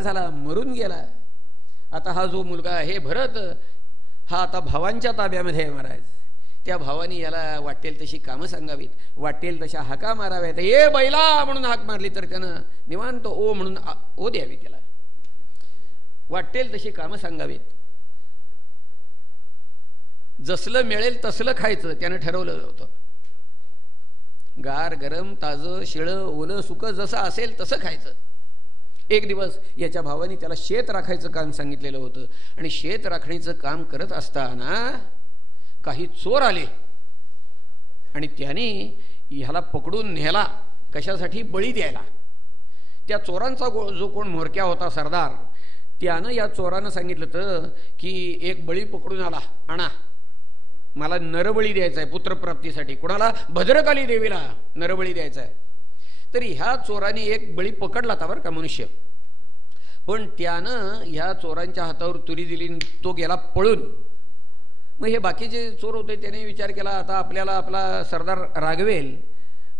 झाला, मरून गेला. आता हा जो मुलगा आहे भरत, हा आता भावांच्या ताब्यामध्ये आहे महाराज. त्या भावानी याला वाटेल तशी कामं सांगावीत, वाटेल तशा हाका माराव्यात. ए बैला म्हणून हाक मारली तर त्यानं निवांत ओ म्हणून ओ द्यावी. त्याला वाटेल तशी कामं सांगावीत. जसलं मिळेल तसलं खायचं त्यानं ठरवलं होतं. गार गरम ताजं शिळं ओलं सुकं जसं असेल तसं खायचं. एक दिवस याच्या भावाने त्याला शेत राखायचं काम सांगितलेलं होतं. आणि शेत राखणीचं काम करत असताना काही चोर आले आणि त्याने ह्याला पकडून नेला. कशासाठी? बळी द्यायला. त्या चोरांचा जो कोण म्होरक्या होता सरदार, त्यानं या चोरानं सांगितलं तर की एक बळी पकडून आला, आणा, मला नरबळी द्यायचा आहे पुत्रप्राप्तीसाठी. कोणाला? भद्रकाली देवीला नरबळी द्यायचा आहे. तरी ह्या चोराने एक बळी पकडला होता बरं का मनुष्य. पण त्यानं ह्या चोरांच्या हातावर तुरी दिली, तो गेला पळून. मग हे बाकीचे चोर होते त्याने विचार केला आता आपल्याला आपला सरदार रागवेल,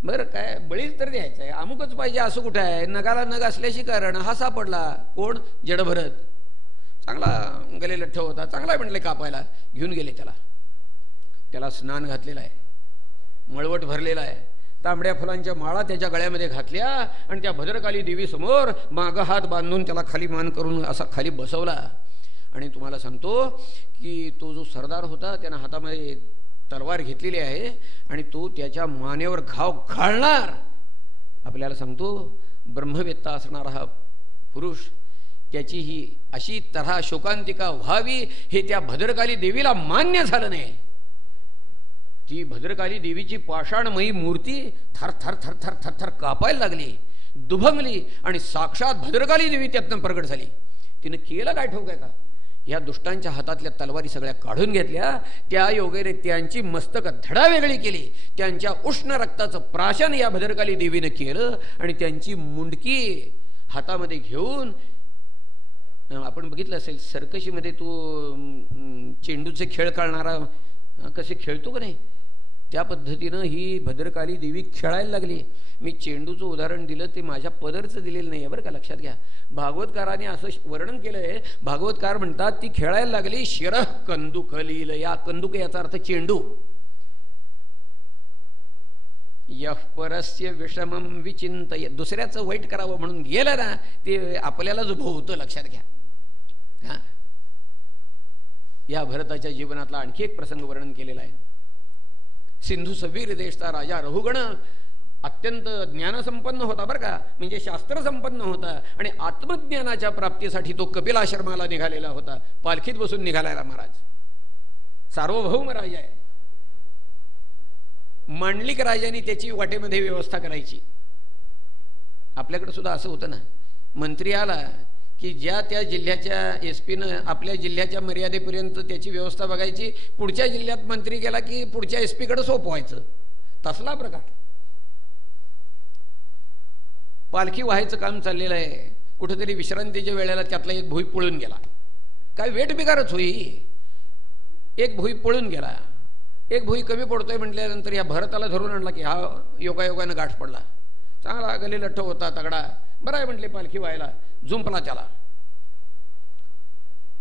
बरं काय बळीच तर द्यायचा आहे, अमुकच पाहिजे असं कुठं आहे, नगाला नग असल्याशी कारण. हा सापडला. कोण? जडभरत. चांगला गले लठ्ठ होता, चांगला म्हटले कापायला. घेऊन गेले त्याला. त्याला स्नान घातलेलं आहे, मळवट भरलेला आहे, तांबड्या फुलांच्या माळा त्याच्या गळ्यामध्ये घातल्या आणि त्या भद्रकाली देवी समोर मागं हात बांधून त्याला खाली मान करून असा खाली बसवला. आणि तुम्हाला सांगतो की तो जो सरदार होता त्यानं हातामध्ये तलवार घेतलेली आहे आणि तो त्याच्या मानेवर घाव घालणार. आपल्याला सांगतो ब्रह्मवेत्ता असणारा हा पुरुष, त्याची ही अशी तऱ्हा शोकांतिका व्हावी हे त्या भद्रकाली देवीला मान्य झालं नाही. ती भद्रकाली देवीची पाषाणमयी मूर्ती थर थर थर थर थर थर कापायला लागली, दुभंगली आणि साक्षात भद्रकाली देवी त्यातनं प्रगट झाली. तिनं केलं काय ठाऊक आहे का? या दुष्टांच्या हातातल्या तलवारी सगळ्या काढून घेतल्या. त्या योगेने त्यांची मस्तक धडा वेगळी केली. त्यांच्या उष्ण रक्ताचं प्राशन या भद्रकाली देवीनं केलं आणि त्यांची मुंडकी हातामध्ये घेऊन, आपण बघितलं असेल सर्कशीमध्ये तू चेंडूचे खेळ खेळणारा कसे खेळतो का नाही, त्या पद्धतीनं ही भद्रकाली देवी खेळायला लागली. मी चेंडूचं उदाहरण दिलं ते माझ्या पदरचं दिलेलं नाही आहे बरं का, लक्षात घ्या. भागवतकाराने असं वर्णन केलं आहे. भागवतकार म्हणतात ती खेळायला लागली. शिरः कंदुकलील, या कंदुक याचा अर्थ चेंडू. यः परस्य विषमं विचिंतय, दुसऱ्याचं वाईट करावं म्हणून गेलं ना ते आपल्यालाच भोवतं, लक्षात घ्या. हा, या भरताच्या जीवनातला आणखी एक प्रसंग वर्णन केलेला आहे. सिंधू सवीर देशचा राजा रहुगण अत्यंत ज्ञानसंपन्न होता बरं का, म्हणजे शास्त्र संपन्न होता आणि आत्मज्ञानाच्या प्राप्तीसाठी तो कपिलाश्रमाला निघालेला होता. पालखीत बसून निघालेला महाराज. सार्वभौम राजा आहे. मांडलिक राजाने त्याची वाटेमध्ये व्यवस्था करायची. आपल्याकडे सुद्धा असं होतं ना, मंत्री आला की ज्या त्या जिल्ह्याच्या एसपीनं आपल्या जिल्ह्याच्या मर्यादेपर्यंत त्याची व्यवस्था बघायची. पुढच्या जिल्ह्यात मंत्री गेला की पुढच्या एसपीकडे सोपवायचं. तसला प्रकार. पालखी व्हायचं काम चाललेलं आहे. कुठेतरी विश्रांतीच्या वेळेला त्यातला एक भुई पळून गेला. काय वेट बिगारच होई, एक भुई पळून गेला. एक भुई कमी पडतोय म्हटल्यानंतर या भरताला धरून आणला की हा योगायोगानं गाठ पडला. चांगला गले लठ्ठ होता, तगडा, बरं आहे म्हटले पालखी व्हायला. झुंपला त्याला.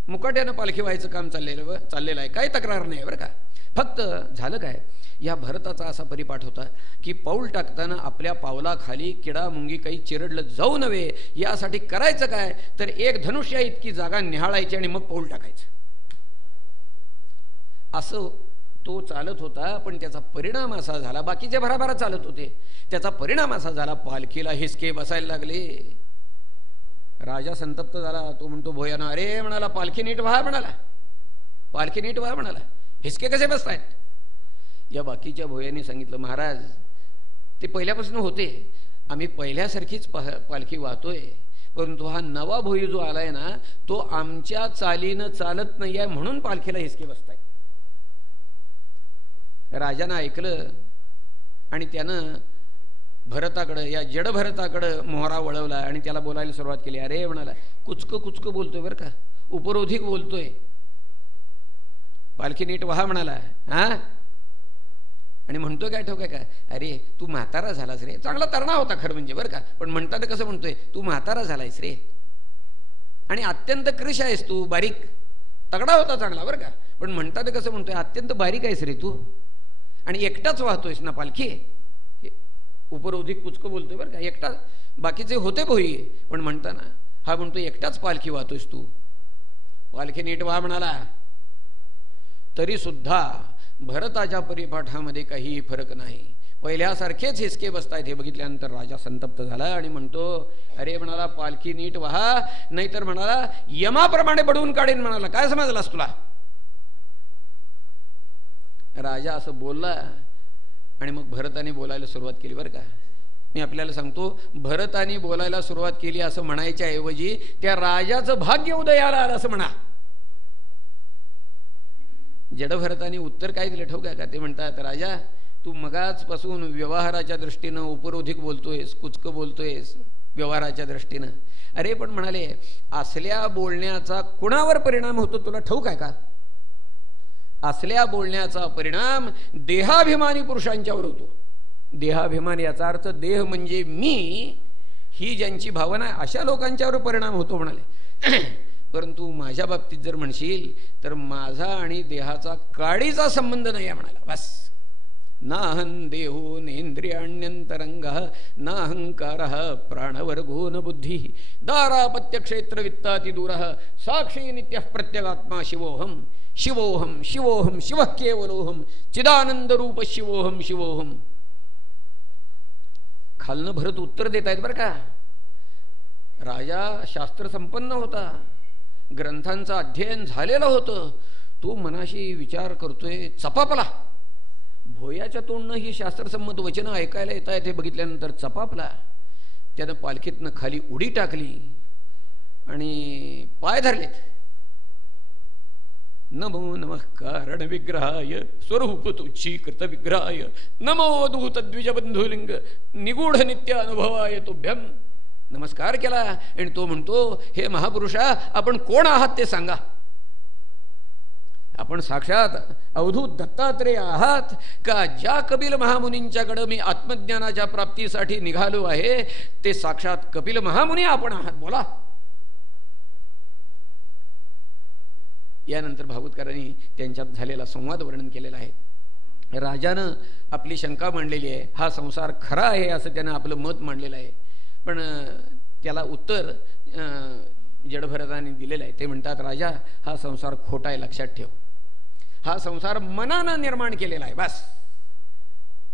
मुकाट्यानं पालखी व्हायचं काम चाललेलं आहे, काही तक्रार नाही बरं का. फक्त झालं काय, या भरताचा असा परिपाठ होता की पाऊल टाकताना आपल्या पावलाखाली किडा मुंगी काही चिरडलं जाऊ नये यासाठी करायचं काय, तर एक धनुष्या इतकी जागा निहाळायची आणि मग पाऊल टाकायचं. असं तो चालत होता. पण त्याचा परिणाम असा झाला, बाकीचे भराभरा चालत होते, त्याचा परिणाम असा झाला पालखीला हिसके बसायला लागले. राजा संतप्त झाला. तो म्हणतो भोयाना, अरे म्हणाला पालखी नीट व्हा, म्हणाला पालखी नीट व्हा, म्हणाला हिसके कसे बसतायत. या बाकीच्या भोयांनी सांगितलं, महाराज ते पहिल्यापासून होते, आम्ही पहिल्यासारखीच पालखी वाहतोय, परंतु हा नवा भोई जो आलाय ना तो आमच्या चालीनं चालत नाही आहे म्हणून पालखीला हिसके बसतायत. राजानं ऐकलं आणि त्यानं भरताकडं, या जड भरताकडं मोहरा वळवला आणि त्याला बोलायला सुरुवात केली. अरे म्हणाला, कुचकं कुचकं बोलतोय बरं का, उपरोधिक बोलतोय, पालखी नीट व्हा म्हणाला. हा, आणि म्हणतोय काय ठोक आहे का, अरे तू म्हातारा झालास रे. चांगला तरणा होता खरं म्हणजे बरं का, पण म्हणताना कसं म्हणतोय, तू म्हातारा झालायस रे. आणि अत्यंत कृश आहेस तू, बारीक. तगडा होता चांगला बरं का, पण म्हणतात कसं म्हणतोय, अत्यंत बारीक आहेस रे तू, आणि एकटाच वाहतोयस ना पालखी. उपरोधिक कुचकं बोलतोय बरं का, एकटा. बाकीचे होते भोई, पण म्हणताना हा म्हणतो एकटाच पालखी वाहतोयस तू. पालखी नीट व्हा म्हणाला. तरी सुद्धा भरताच्या परिपाठामध्ये काहीही फरक नाही. पहिल्यासारखेच हिसके बसतायत. हे बघितल्यानंतर राजा संतप्त झाला आणि म्हणतो, अरे म्हणाला पालखी नीट व्हा, नाहीतर म्हणाला यमाप्रमाणे बडवून काढेन म्हणाला. काय समजलास तुला? राजा असं बोलला आणि मग भरताने बोलायला सुरुवात केली बरं का. मी आपल्याला सांगतो, भरताने बोलायला सुरुवात केली असं म्हणायच्या ऐवजी त्या राजाचं भाग्य उदयाला आलं असं म्हणा. जडभरताने उत्तर काय दिलं ठाऊक आहे का? ते म्हणतात, राजा तू मगाचपासून व्यवहाराच्या दृष्टीनं उपरोधिक बोलतोयस, कुचकं बोलतोयस व्यवहाराच्या दृष्टीनं. अरे पण म्हणाले, असल्या बोलण्याचा कुणावर परिणाम होतो तुला ठाऊक आहे का? असल्या बोलण्याचा परिणाम देहाभिमानी पुरुषांच्यावर होतो. देहाभिमान याचा अर्थ देह म्हणजे मी, ही ज्यांची भावना आहे अशा लोकांच्यावर परिणाम होतो म्हणाले. परंतु माझ्या बाबतीत जर म्हणशील तर माझा आणि देहाचा काडीचा संबंध नाही आहे म्हणाला. बस. नाहं देहो नेंद्रियाण्यंतरंग नाहंकार प्राणवर्गो न बुद्धी दारापत्य क्षेत्र वित्ताति दूर साक्षी नित्य प्रत्यगात्मा शिवोहम शिवोहम शिवोहम शिव केवलोहम चिदानंद रूप शिवोहम शिवोहम. खालनं भरत उत्तर देत आहेत बरं का. राजा शास्त्र संपन्न होता, ग्रंथांचं अध्ययन झालेलं होतं. तो मनाशी विचार करतोय, चपापला. भोयाच्या तोंडनं ही शास्त्रसंमत वचनं ऐकायला येत आहेत हे बघितल्यानंतर चपापला. त्यानं पालखीतनं खाली उडी टाकली आणि पाय धरलेत. नमो नमः कारण विग्रहाय स्वरूप तुच्छीकृत विग्रहाय नमो दूत द्विजबंधुलिंग निगूढ नित्य अनुभवाय तुभ्यम. नमस्कार केला आणि तो म्हणतो, हे महापुरुषा आपण कोण आहात ते सांगा. आपण साक्षात अवधूत दत्तात्रेय आहात का ज्या कपिल महामुनींच्याकडे मी आत्मज्ञानाच्या प्राप्तीसाठी निघालो आहे ते साक्षात कपिल महामुनी आपण आहात? बोला. यानंतर भागवतकारांनी त्यांच्यात झालेला संवाद वर्णन केलेला आहे. राजानं आपली शंका मांडलेली आहे. हा संसार खरा आहे असं त्यानं आपलं मत मांडलेलं आहे. पण त्याला उत्तर जडभरताने दिलेलं आहे. ते म्हणतात, राजा हा संसार खोटा आहे, लक्षात ठेव. हा संसार मनानं निर्माण केलेला आहे. बस,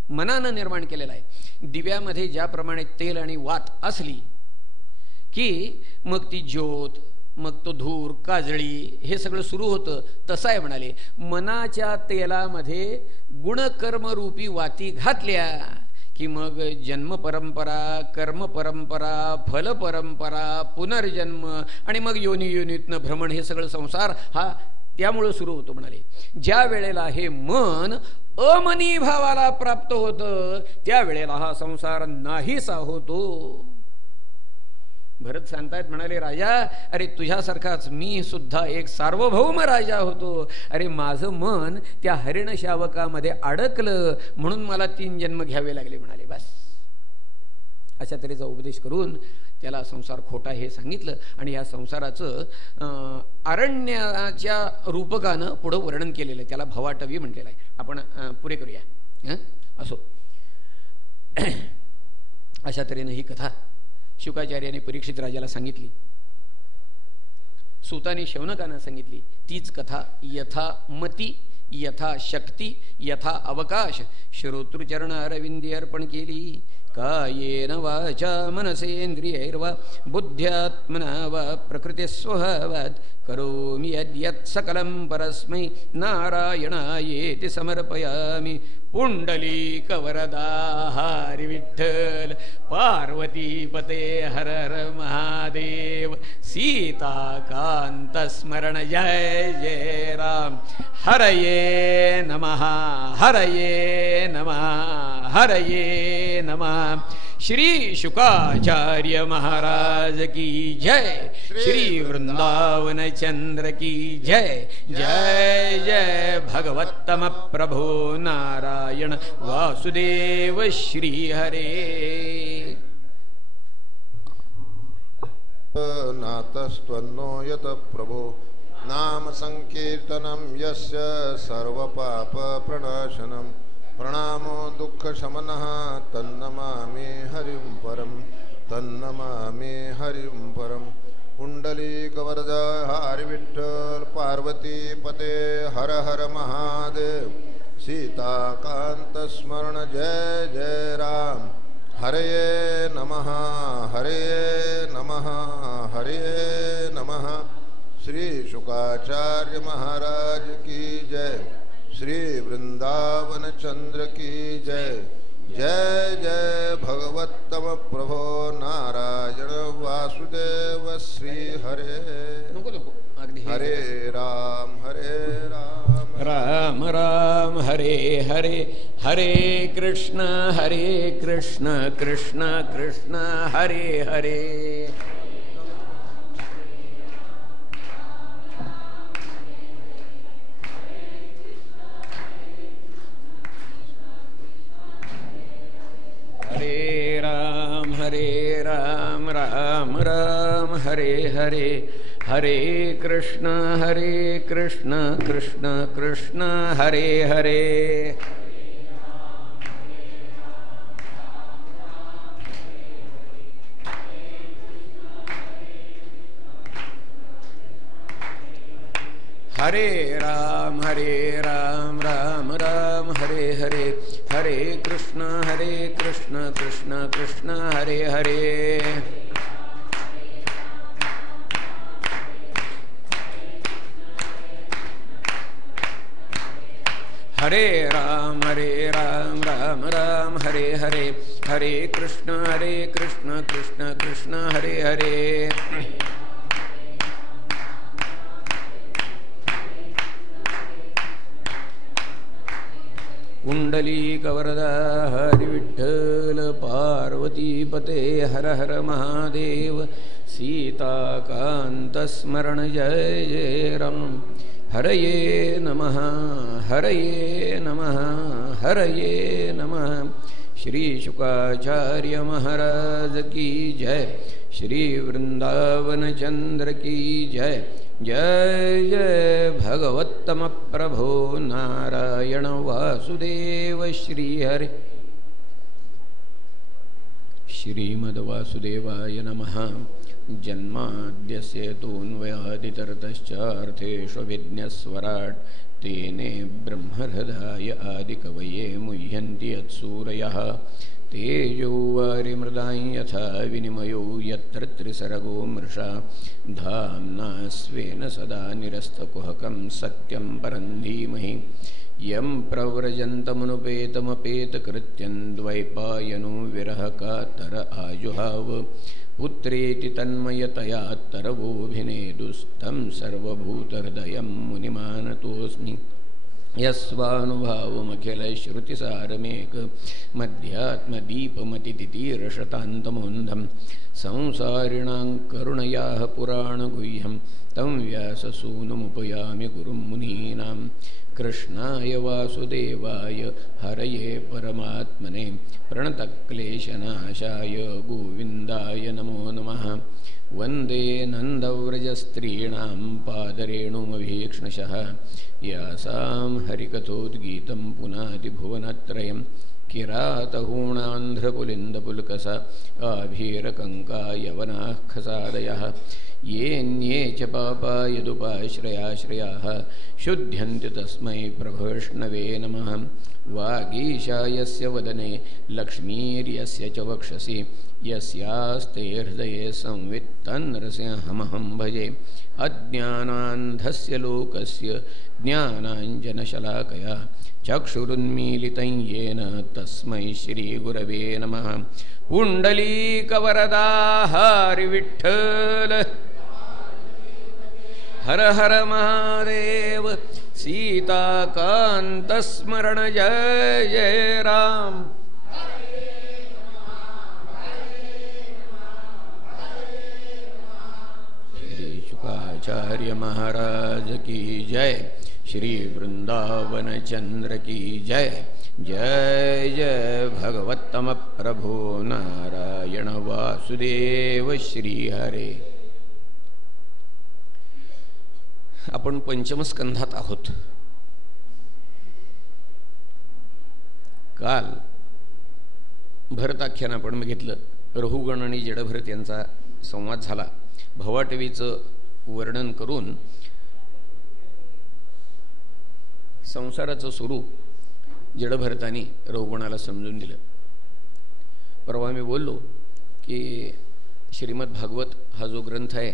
मनानं निर्माण केलेला आहे. दिव्यामध्ये ज्याप्रमाणे तेल आणि वात असली की मग ती ज्योत, मग तो धूर, काजळी हे सगळं सुरू होतं, तसं आहे म्हणाले. मनाच्या तेलामध्ये गुणकर्मरूपी वाती घातल्या की मग जन्म परंपरा, कर्म परंपरा, फल परंपरा, पुनर्जन्म आणि मग योनी योनीतनं भ्रमण, हे सगळं संसार हा त्यामुळं सुरू होतो म्हणाले. ज्या वेळेला हे मन अमनी भावाला प्राप्त होतं त्यावेळेला हा संसार नाहीसा होतो. भरत सांगतायत म्हणाले, राजा अरे तुझ्यासारखाच मी सुद्धा एक सार्वभौम राजा होतो. अरे माझं मन त्या हरिण शावकामध्ये अडकलं म्हणून मला 3 जन्म घ्यावे लागले म्हणाले. बस, अशा तऱ्हेचा उपदेश करून त्याला संसार खोटा हे सांगितलं. आणि या संसाराचं अरण्याच्या रूपकानं पुढं वर्णन केलेलं आहे. त्याला भवाटवी म्हटलेलं आहे. आपण पुरे करूया. असो, अशा तऱ्हेनं ही कथा शुकाचार्याने परीक्षित राजाला सांगितली. सूताने शौनकांना सांगितली. तीच कथा यथामती, यथाशक्ती, यथा अवकाश श्रोतृचरण अरविंदी अर्पण केली. कायेन वाचा मनसेंद्रियैर्वा बुद्ध्यात्मना वा प्रकृतिस्वभावात् करोमि यद्यत् सकलं परस्मै नारायणायेति समर्पयामि. पुंडलीक वरदा हरि विठ्ठल, पार्वतीपते हर हर महादेव, सीताकांत स्मरण जय जय राम. हरये नमः, हरये नमः, हरये नमः. श्री शुकाचार्य महाराज की जय. श्री वृंदावन चंद्र की जय. जय जय भगवत्तम प्रभो नारायण वासुदेव श्री हरे. नातस्त्वन्नो यत प्रभो नाम संकीर्तनं यस्य सर्वपापप्रणाशनं प्रणामो दुःखशमनः तन्नमामि हरिं परं तन्नमामि हरिं परं पुंडलीकवरदा हरि विठ्ठल पार्वती पते हर हर महादेव सीताकांत स्मरण जय जय राम हरे नमः हरे नमः हरे नमः। श्री शुकाचार्य महाराज की जय, श्री वृंदावन चंद्र की जय। जय जय भगवत्तम प्रभो नारायण वासुदेव श्री हरे हरे राम राम राम हरे हरे हरे कृष्ण कृष्ण कृष्ण हरे हरे। हरे राम राम राम हरे हरे हरे कृष्ण कृष्ण कृष्ण हरे हरे। हरे राम राम राम हरे हरे हरे कृष्ण कृष्ण कृष्ण हरे हरे। हरे राम राम राम हरे हरे हरे कृष्ण कृष्ण कृष्ण हरे हरे। कुंडलीकवरदा हरि विठ्ठल पार्वती पते हर हर महादेव सीताकांत स्मरण जय जय राम। हरये नमः हरये नमः हरये नमः। श्री शुकाचार्य महाराज की जय, श्री वृंदावन चंद्र की जय। जय जय भगवत्तम प्रभो नारायण वासुदेव श्री हरे। श्रीमद्वासुदेवाय नमः। जन्माद्यस्य तोऽन्वयादितरतश्चार्थेष्वभिज्ञस्वराट् तेने ब्रह्महृदाय आदिकवये मुह्यन्ति यत्सूरयः। तेजो वारिमृदां यथा विनिमयो यत्र त्रिसर्गो मृषा धाम्ना स्वेन सदा निरस्तकुहकं सत्यं परं धीमहि। यं प्रव्रजन्तमनुपेतमपेतकृत्यं द्वैपायनो विरहकातर आजुहाव पुत्रेति तन्मयतया तरवोऽभिनेदुस्तं सर्वभूतहृदयं मुनिमानतोऽस्मि। यस्वानुभावमखिलश्रुतिसारमेकमध्यात्मदीपमतितितीरशतान्तमोन्धं संसारिणां करुणयाः पुराणगुह्यं तं व्याससूनुमुपयामि गुरुं मुनीनां। कृष्णाय वासुदेवाय हरये परमात्मने प्रणतक्लेशनाशाय गोविन्दाय नमो नमः। वन्दे नन्दव्रजस्त्रीणां पादरेणुमभीक्ष्णशः यासां हरिकथोद्गीतं पुनातिभुवनत्रयं किरातहूणान्ध्रपुलिन्दपुल्कस आभीरकङ्कायवनाः खसादयः। येऽन्ये च पापा यदुपाश्रयाश्रयाः शुध्यन्ति तस्मै प्रभविष्णवे नमः। वागीशायस्य वदने लक्ष्मीर्यस्य च वक्षसि यस्यास्ते हृदये संवित् तन्नृसिंहमहं भजे। अज्ञानान्धस्य लोकस्य ज्ञानाञ्जनशलाकया चक्षुरुन्मीलितं येन तस्मै श्रीगुरवे नमः। पुण्डलीकवरदा हरि विठ्ठल हर हर महादेव सीताकांत स्मरण जय जय राम। श्री शुकाचार्य महाराज की जय, श्री वृंदावन चंद्र की जय। जय जय भगवत्तम प्रभो नारायण वासुदेव श्री हरे। आपण पंचमस्कंधात आहोत. काल भरताख्यान आपण बघितलं. रहुगण आणि जडभरत यांचा संवाद झाला. भवाटवीचं वर्णन करून संसाराचं स्वरूप जडभरतानी रहुगणाला समजून दिलं. परवा मी बोललो की श्रीमद भागवत हा जो ग्रंथ आहे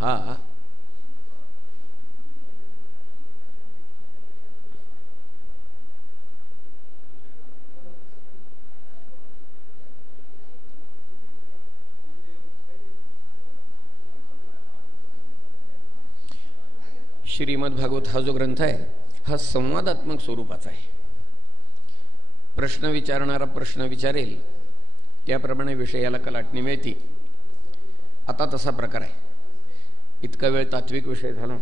हा श्रीमद भागवत हा जो ग्रंथ आहे हा संवादात्मक स्वरूपाचा आहे. प्रश्न विचारणारा प्रश्न विचारेल त्याप्रमाणे विषयाला कलाटणी मिळते. आता तसा प्रकार आहे. इतका वेळ तात्विक विषय झाला.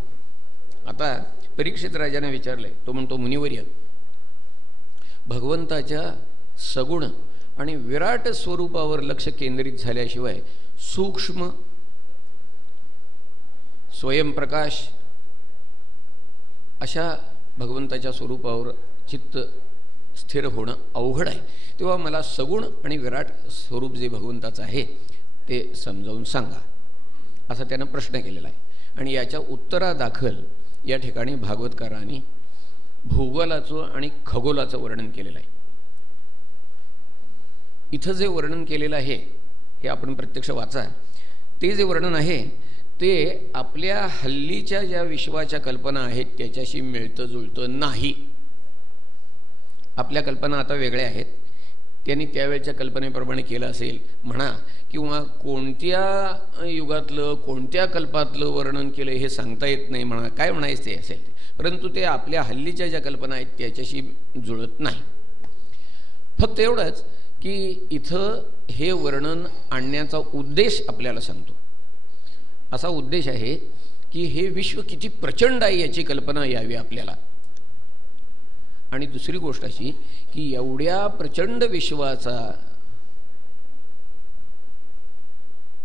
आता परीक्षित राजाने विचारले. तो म्हणतो, मुनिवर्य, भगवंताच्या सगुण आणि विराट स्वरूपावर लक्ष केंद्रित झाल्याशिवाय सूक्ष्म स्वयंप्रकाश अशा भगवंताच्या स्वरूपावर चित्त स्थिर होणं अवघड आहे. तेव्हा मला सगुण आणि विराट स्वरूप जे भगवंताचं आहे ते समजावून सांगा, असा त्यानं प्रश्न केलेला आहे. आणि याच्या उत्तरादाखल या ठिकाणी भागवतकारांनी भूगोलाचं आणि खगोलाचं वर्णन केलेलं आहे. इथं जे वर्णन केलेलं आहे हे आपण प्रत्यक्ष वाचा. ते जे वर्णन आहे ते आपल्या हल्लीच्या ज्या विश्वाच्या कल्पना आहेत त्याच्याशी मिळतं जुळतं नाही. आपल्या कल्पना आता वेगळ्या आहेत. त्यांनी त्यावेळच्या कल्पनेप्रमाणे केलं असेल म्हणा, किंवा कोणत्या युगातलं कोणत्या कल्पातलं वर्णन केलं हे सांगता येत नाही म्हणा, काय म्हणायचं ते असेल. परंतु ते आपल्या हल्लीच्या ज्या कल्पना आहेत त्याच्याशी जुळत नाही. फक्त एवढंच की इथं हे वर्णन आणण्याचा उद्देश आपल्याला सांगतो. असा उद्देश आहे की हे विश्व किती प्रचंड आहे याची कल्पना यावी आपल्याला. आणि दुसरी गोष्ट अशी की एवढ्या प्रचंड विश्वाचा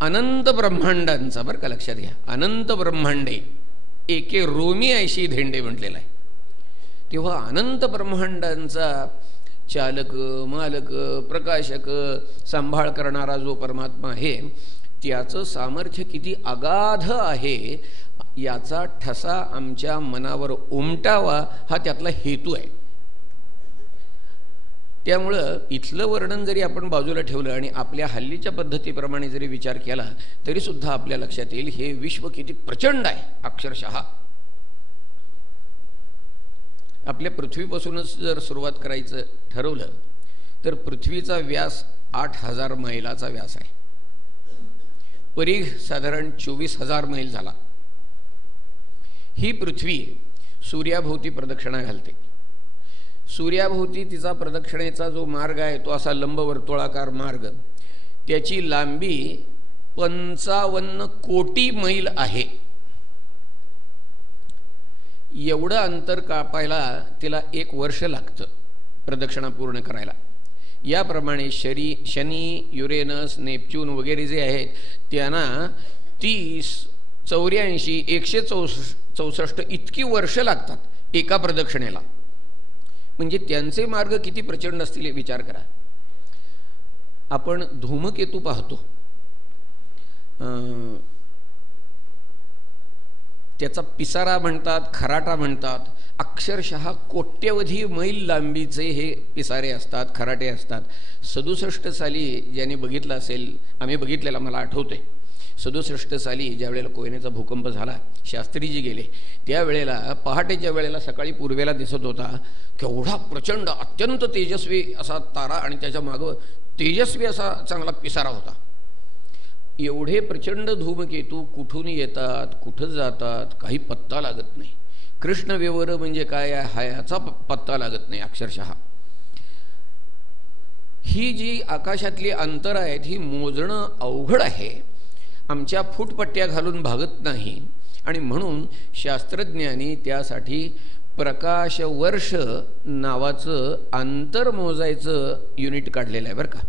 अनंत ब्रह्मांडांचा, बरं का लक्षात घ्या, अनंत ब्रह्मांडे एके रोमी ऐशी धेंडे म्हटलेला आहे. तेव्हा अनंत ब्रह्मांडांचा चालक, मालक, प्रकाशक, सांभाळ करणारा जो परमात्मा आहे त्याचं सामर्थ्य किती अगाध आहे याचा ठसा आमच्या मनावर उमटावा हा त्यातला हेतू आहे. त्यामुळं इथलं वर्णन जरी आपण बाजूला ठेवलं आणि आपल्या हल्लीच्या पद्धतीप्रमाणे जरी विचार केला तरीसुद्धा आपल्या लक्षात येईल हे विश्व किती प्रचंड आहे. अक्षरशः आपल्या पृथ्वीपासूनच जर सुरुवात करायचं ठरवलं तर पृथ्वीचा व्यास 8000 मैलाचा व्यास आहे. परिघ साधारण 24,000 मैल झाला. ही पृथ्वी सूर्याभोवती प्रदक्षिणा घालते. सूर्याभोवती तिचा प्रदक्षिणेचा जो मार्ग आहे तो असा लंबवर्तुळाकार मार्ग, त्याची लांबी 55 कोटी मैल आहे. एवढं अंतर कापायला तिला 1 वर्ष लागतं प्रदक्षिणा पूर्ण करायला. याप्रमाणे शनी, युरेनस, नेपच्यून वगैरे जे आहेत त्यांना 30, 84, 164 इतकी वर्ष लागतात एका प्रदक्षिणेला. म्हणजे त्यांचे मार्ग किती प्रचंड असतील विचार करा. आपण धूमकेतू पाहतो, त्याचा पिसारा म्हणतात, खराटा म्हणतात. अक्षरशः कोट्यवधी मैल लांबीचे हे पिसारे असतात, खराटे असतात. 67 साली ज्यांनी बघितलं असेल, आम्ही बघितलेला मला आठवतंय, 67 साली ज्या वेळेला कोयनेचा भूकंप झाला, शास्त्रीजी गेले त्यावेळेला पहाटेच्या वेळेला सकाळी पूर्वेला दिसत होता केवढा प्रचंड अत्यंत तेजस्वी असा तारा आणि त्याच्या मागं तेजस्वी असा चांगला पिसारा होता. एवढे प्रचंड धूमकेतू कुठून येतात, कुठं जातात, काही पत्ता लागत नाही. कृष्णविवर म्हणजे काय हा याचा पत्ता लागत नाही. अक्षरशः ही जी आकाशातली अंतर आहेत ही मोजणं अवघड आहे. आमच्या फूटपट्ट्या घालून भागत नाही. आणि म्हणून शास्त्रज्ञांनी त्यासाठी प्रकाशवर्ष नावाचं अंतर मोजायचं युनिट काढलेलं आहे बरं का.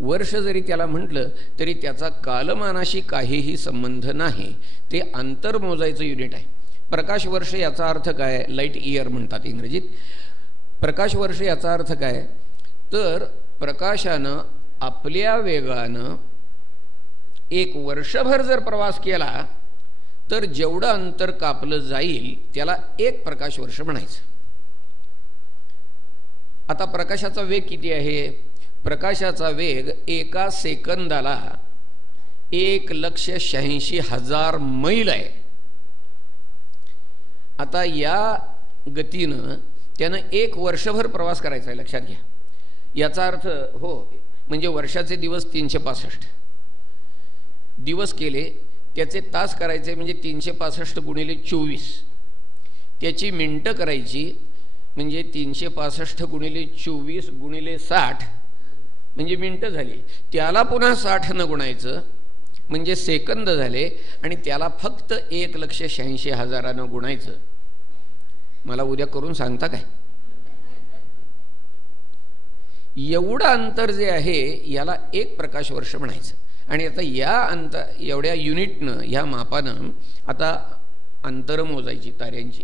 वर्ष जरी त्याला म्हटलं तरी त्याचा कालमानाशी काहीही संबंध नाही. ते अंतर मोजायचं युनिट आहे. प्रकाश वर्ष याचा अर्थ काय? लाईट इयर म्हणतात इंग्रजीत. प्रकाश वर्ष याचा अर्थ काय? तर प्रकाशानं आपल्या वेगानं एक वर्षभर जर प्रवास केला तर जेवढं अंतर कापलं जाईल त्याला एक प्रकाश वर्ष म्हणायचं. आता प्रकाशाचा वेग किती आहे? प्रकाशाचा वेग एका सेकंदाला 1,86,000 मैल आहे. आता या गतीनं त्यानं एक वर्षभर प्रवास करायचा आहे, लक्षात घ्या. याचा अर्थ हो म्हणजे वर्षाचे दिवस 365 दिवस केले, त्याचे तास करायचे म्हणजे 365 गुणिले 24, त्याची मिनटं करायची म्हणजे 365 गुणिले 24 गुणिले 60 म्हणजे मिनटं झाली. त्याला पुन्हा 60 गुणायचं म्हणजे सेकंद झाले आणि त्याला फक्त 1,86,000 गुणायचं. मला उद्या करून सांगता काय? एवढं अंतर जे आहे याला एक प्रकाश वर्ष म्हणायचं. आणि आता या एवढ्या युनिटनं, ह्या मापानं आता अंतर मोजायची ताऱ्यांची.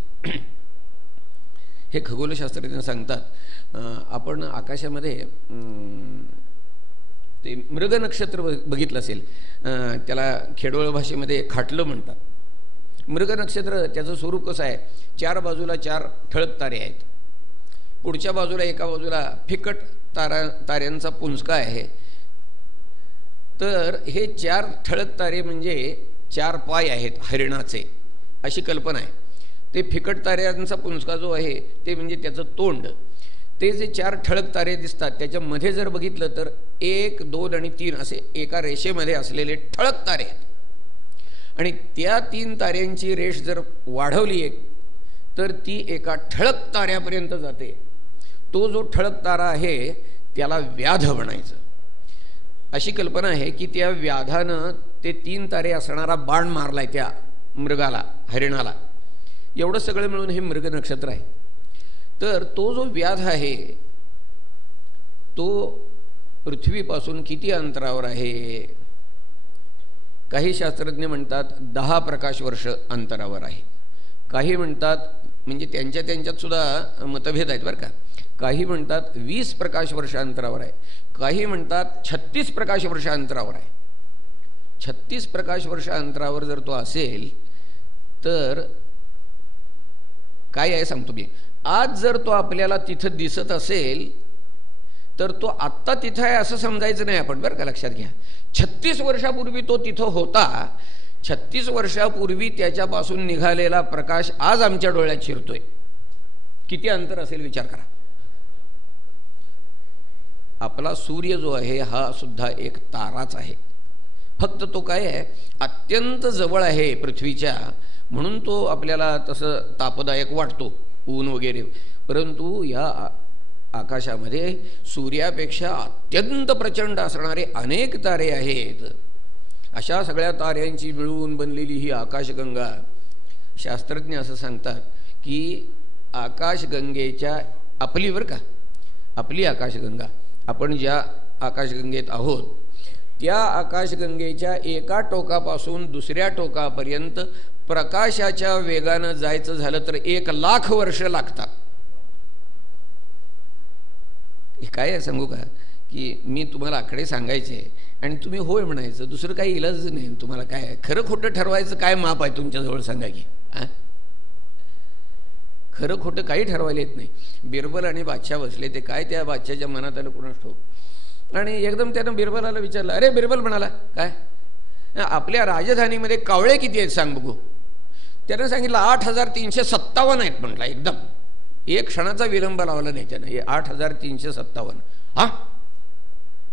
हे खगोलशास्त्रज्ञ सांगतात. आपण आकाशामध्ये ते मृग नक्षत्र बघितलं असेल, त्याला खेडोळ भाषेमध्ये खाटलं म्हणतात. मृग नक्षत्र त्याचं स्वरूप कसं आहे? 4 बाजूला 4 ठळक तारे आहेत, पुढच्या बाजूला एका बाजूला फिकट ताऱ्यांचा पुंजका आहे. तर हे 4 ठळक तारे म्हणजे 4 पाय आहेत हरिणाचे, अशी कल्पना आहे. ते फिकट ताऱ्यांचा पुंजका जो आहे ते म्हणजे त्याचं तोंड. ते जे 4 ठळक तारे दिसतात त्याच्यामध्ये जर बघितलं तर 1, 2 आणि 3 असे एका रेषेमध्ये असलेले ठळक तारे आहेत. आणि त्या 3 ताऱ्यांची रेष जर वाढवली एक तर ती एका ठळक ताऱ्यापर्यंत जाते. तो जो ठळक तारा आहे त्याला व्याध म्हणायचं. अशी कल्पना आहे की त्या व्याधानं ते 3 तारे असणारा बाण मारलाय त्या मृगाला, हरिणाला. एवढं सगळं मिळून हे मृग नक्षत्र आहे. तर तो जो व्याध आहे तो पृथ्वीपासून किती अंतरावर आहे? काही शास्त्रज्ञ म्हणतात 10 प्रकाश वर्ष अंतरावर आहे. काही म्हणतात, म्हणजे त्यांच्यात सुद्धा मतभेद आहेत बरं का. काही म्हणतात 20 प्रकाश वर्ष अंतरावर आहे, काही म्हणतात 36 प्रकाश वर्ष अंतरावर आहे. 36 प्रकाश वर्ष अंतरावर जर तो असेल तर काय आहे सांगतो मी. आज जर तो आपल्याला तिथं दिसत असेल तर तो आत्ता तिथं आहे असं समजायचं नाही आपण, बरं का. लक्षात घ्या, 36 वर्षापूर्वी तो तिथं होता. 36 वर्षापूर्वी त्याच्यापासून निघालेला प्रकाश आज आमच्या डोळ्यात शिरतोय. किती अंतर असेल विचार करा. आपला सूर्य जो आहे हा सुद्धा एक ताराच आहे. फक्त तो काय आहे, अत्यंत जवळ आहे पृथ्वीच्या, म्हणून तो आपल्याला तसं तापदायक वाटतो, ऊन वगैरे. परंतु या आकाशामध्ये सूर्यापेक्षा अत्यंत प्रचंड असणारे अनेक तारे आहेत. अशा सगळ्या ताऱ्यांची मिळून बनलेली ही आकाशगंगा. शास्त्रज्ञ असं सांगतात की आकाशगंगेच्या आपली, बरं का, आपली आकाशगंगा, आपण ज्या आकाशगंगेत आहोत त्या आकाशगंगेच्या एका टोकापासून दुसऱ्या टोकापर्यंत प्रकाशाच्या वेगानं जायचं झालं तर 1,00,000 वर्ष लागतात. हे काय आहे सांगू का, की मी तुम्हाला आकडे सांगायचे आणि तुम्ही होय म्हणायचं, दुसरं काही इलाज नाही. तुम्हाला काय खरं खोटं ठरवायचं काय माप आहे तुमच्याजवळ सांगा की. खरं खोटं काही ठरवायला येत नाही. बिरबल आणि बादशाह बसले, ते काय त्या बादशाच्या मनात आलं कोणास ठाऊक. आणि एकदम त्यानं बिरबलाला विचारलं, अरे बिरबल म्हणाला, काय आपल्या राजधानीमध्ये कावळे किती आहेत सांग बघू. त्यानं सांगितलं 8,357 आहेत म्हटला. एकदम एक क्षणाचा विलंब लावला नाही त्यानं. हे 8,357. हा,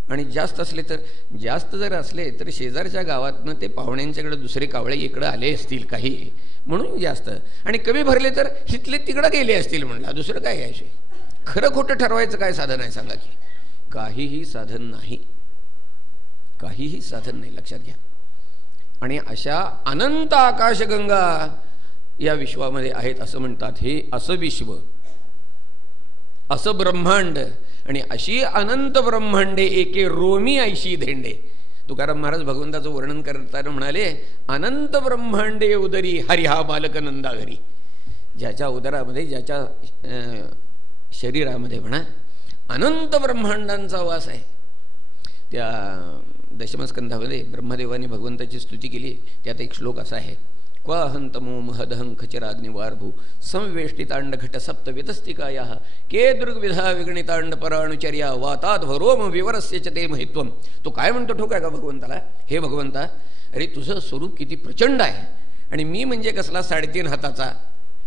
आणि जास्त असले तर, जास्त जर असले तर शेजारच्या गावातनं ते पाहुण्यांच्याकडे दुसरे कावळे इकडं आले असतील काही, म्हणून जास्त. आणि कमी भरले तर हिथले तिकडं गेले असतील म्हणला. दुसरं काय यायचे. खरं खोटं ठरवायचं काय साधन आहे सांगा की. काहीही साधन नाही, काहीही साधन नाही. लक्षात घ्या. आणि अशा अनंत आकाशगंगा या विश्वामध्ये आहेत असं म्हणतात. हे असं विश्व, असं ब्रह्मांड, आणि अशी अनंत ब्रह्मांडे एके रोमी ऐशी धेंडे. तुकाराम महाराज भगवंताचं वर्णन करताना म्हणाले, अनंत ब्रह्मांडे उदरी हरी हा बालक नंदा घरी. ज्याच्या उदरामध्ये, ज्याच्या शरीरामध्ये म्हणा अनंत ब्रह्मांडांचा वास आहे. त्या दशमस्कंधामध्ये ब्रह्मदेवाने भगवंताची स्तुती केली. त्यात एक श्लोक असा आहे, क्वाहंतमो महदहंखचिराग्निवार्भू संवेष्टितांड घट सप्त वितस्तिकाया के दृग्विधा विगणितांड पराणुचर्या वाताध्वरोम विवरस्य च ते महित्वम. तो काय म्हणतो ठोक आहे का भगवंताला, हे भगवंता, अरे तुझं स्वरूप किती प्रचंड आहे, आणि मी म्हणजे कसला 3.5 हाताचा.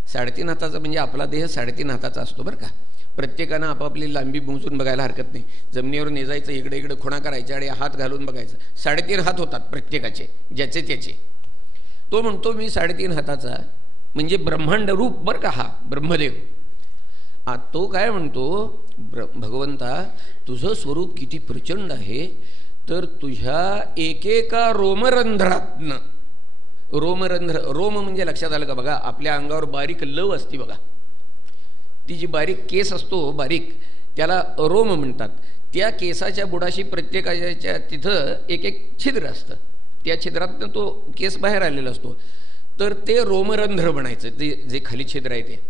3.5 हाताचा म्हणजे आपला देह 3.5 हाताचा असतो बरं का. प्रत्येकानं आपापली लांबी मोजून बघायला हरकत नाही. जमिनीवर नेजायचं, इकडे इकडे खुणा करायच्या आणि हात घालून बघायचं. 3.5 हात होतात प्रत्येकाचे, ज्याचे त्याचे. तो म्हणतो मी 3.5 हाताचा, म्हणजे ब्रह्मांड रूप बरं का हा ब्रह्मदेव. तो काय म्हणतो, भगवंता तुझं स्वरूप किती प्रचंड आहे, तर तुझ्या एकेका रोमरंध्रातनं, रोमरंध्र, रोम म्हणजे लक्षात आलं का बघा, आपल्या अंगावर बारीक लव असते बघा, ती जी बारीक केस असतो बारीक, त्याला रोम म्हणतात. त्या केसाच्या बुडाशी प्रत्येकाच्या तिथं एक एक छिद्र असतं, त्या छिद्रातनं तो केस बाहेर आलेला असतो, तर ते रोमरंध्र म्हणायचं, ते जे खाली छिद्र आहे ते.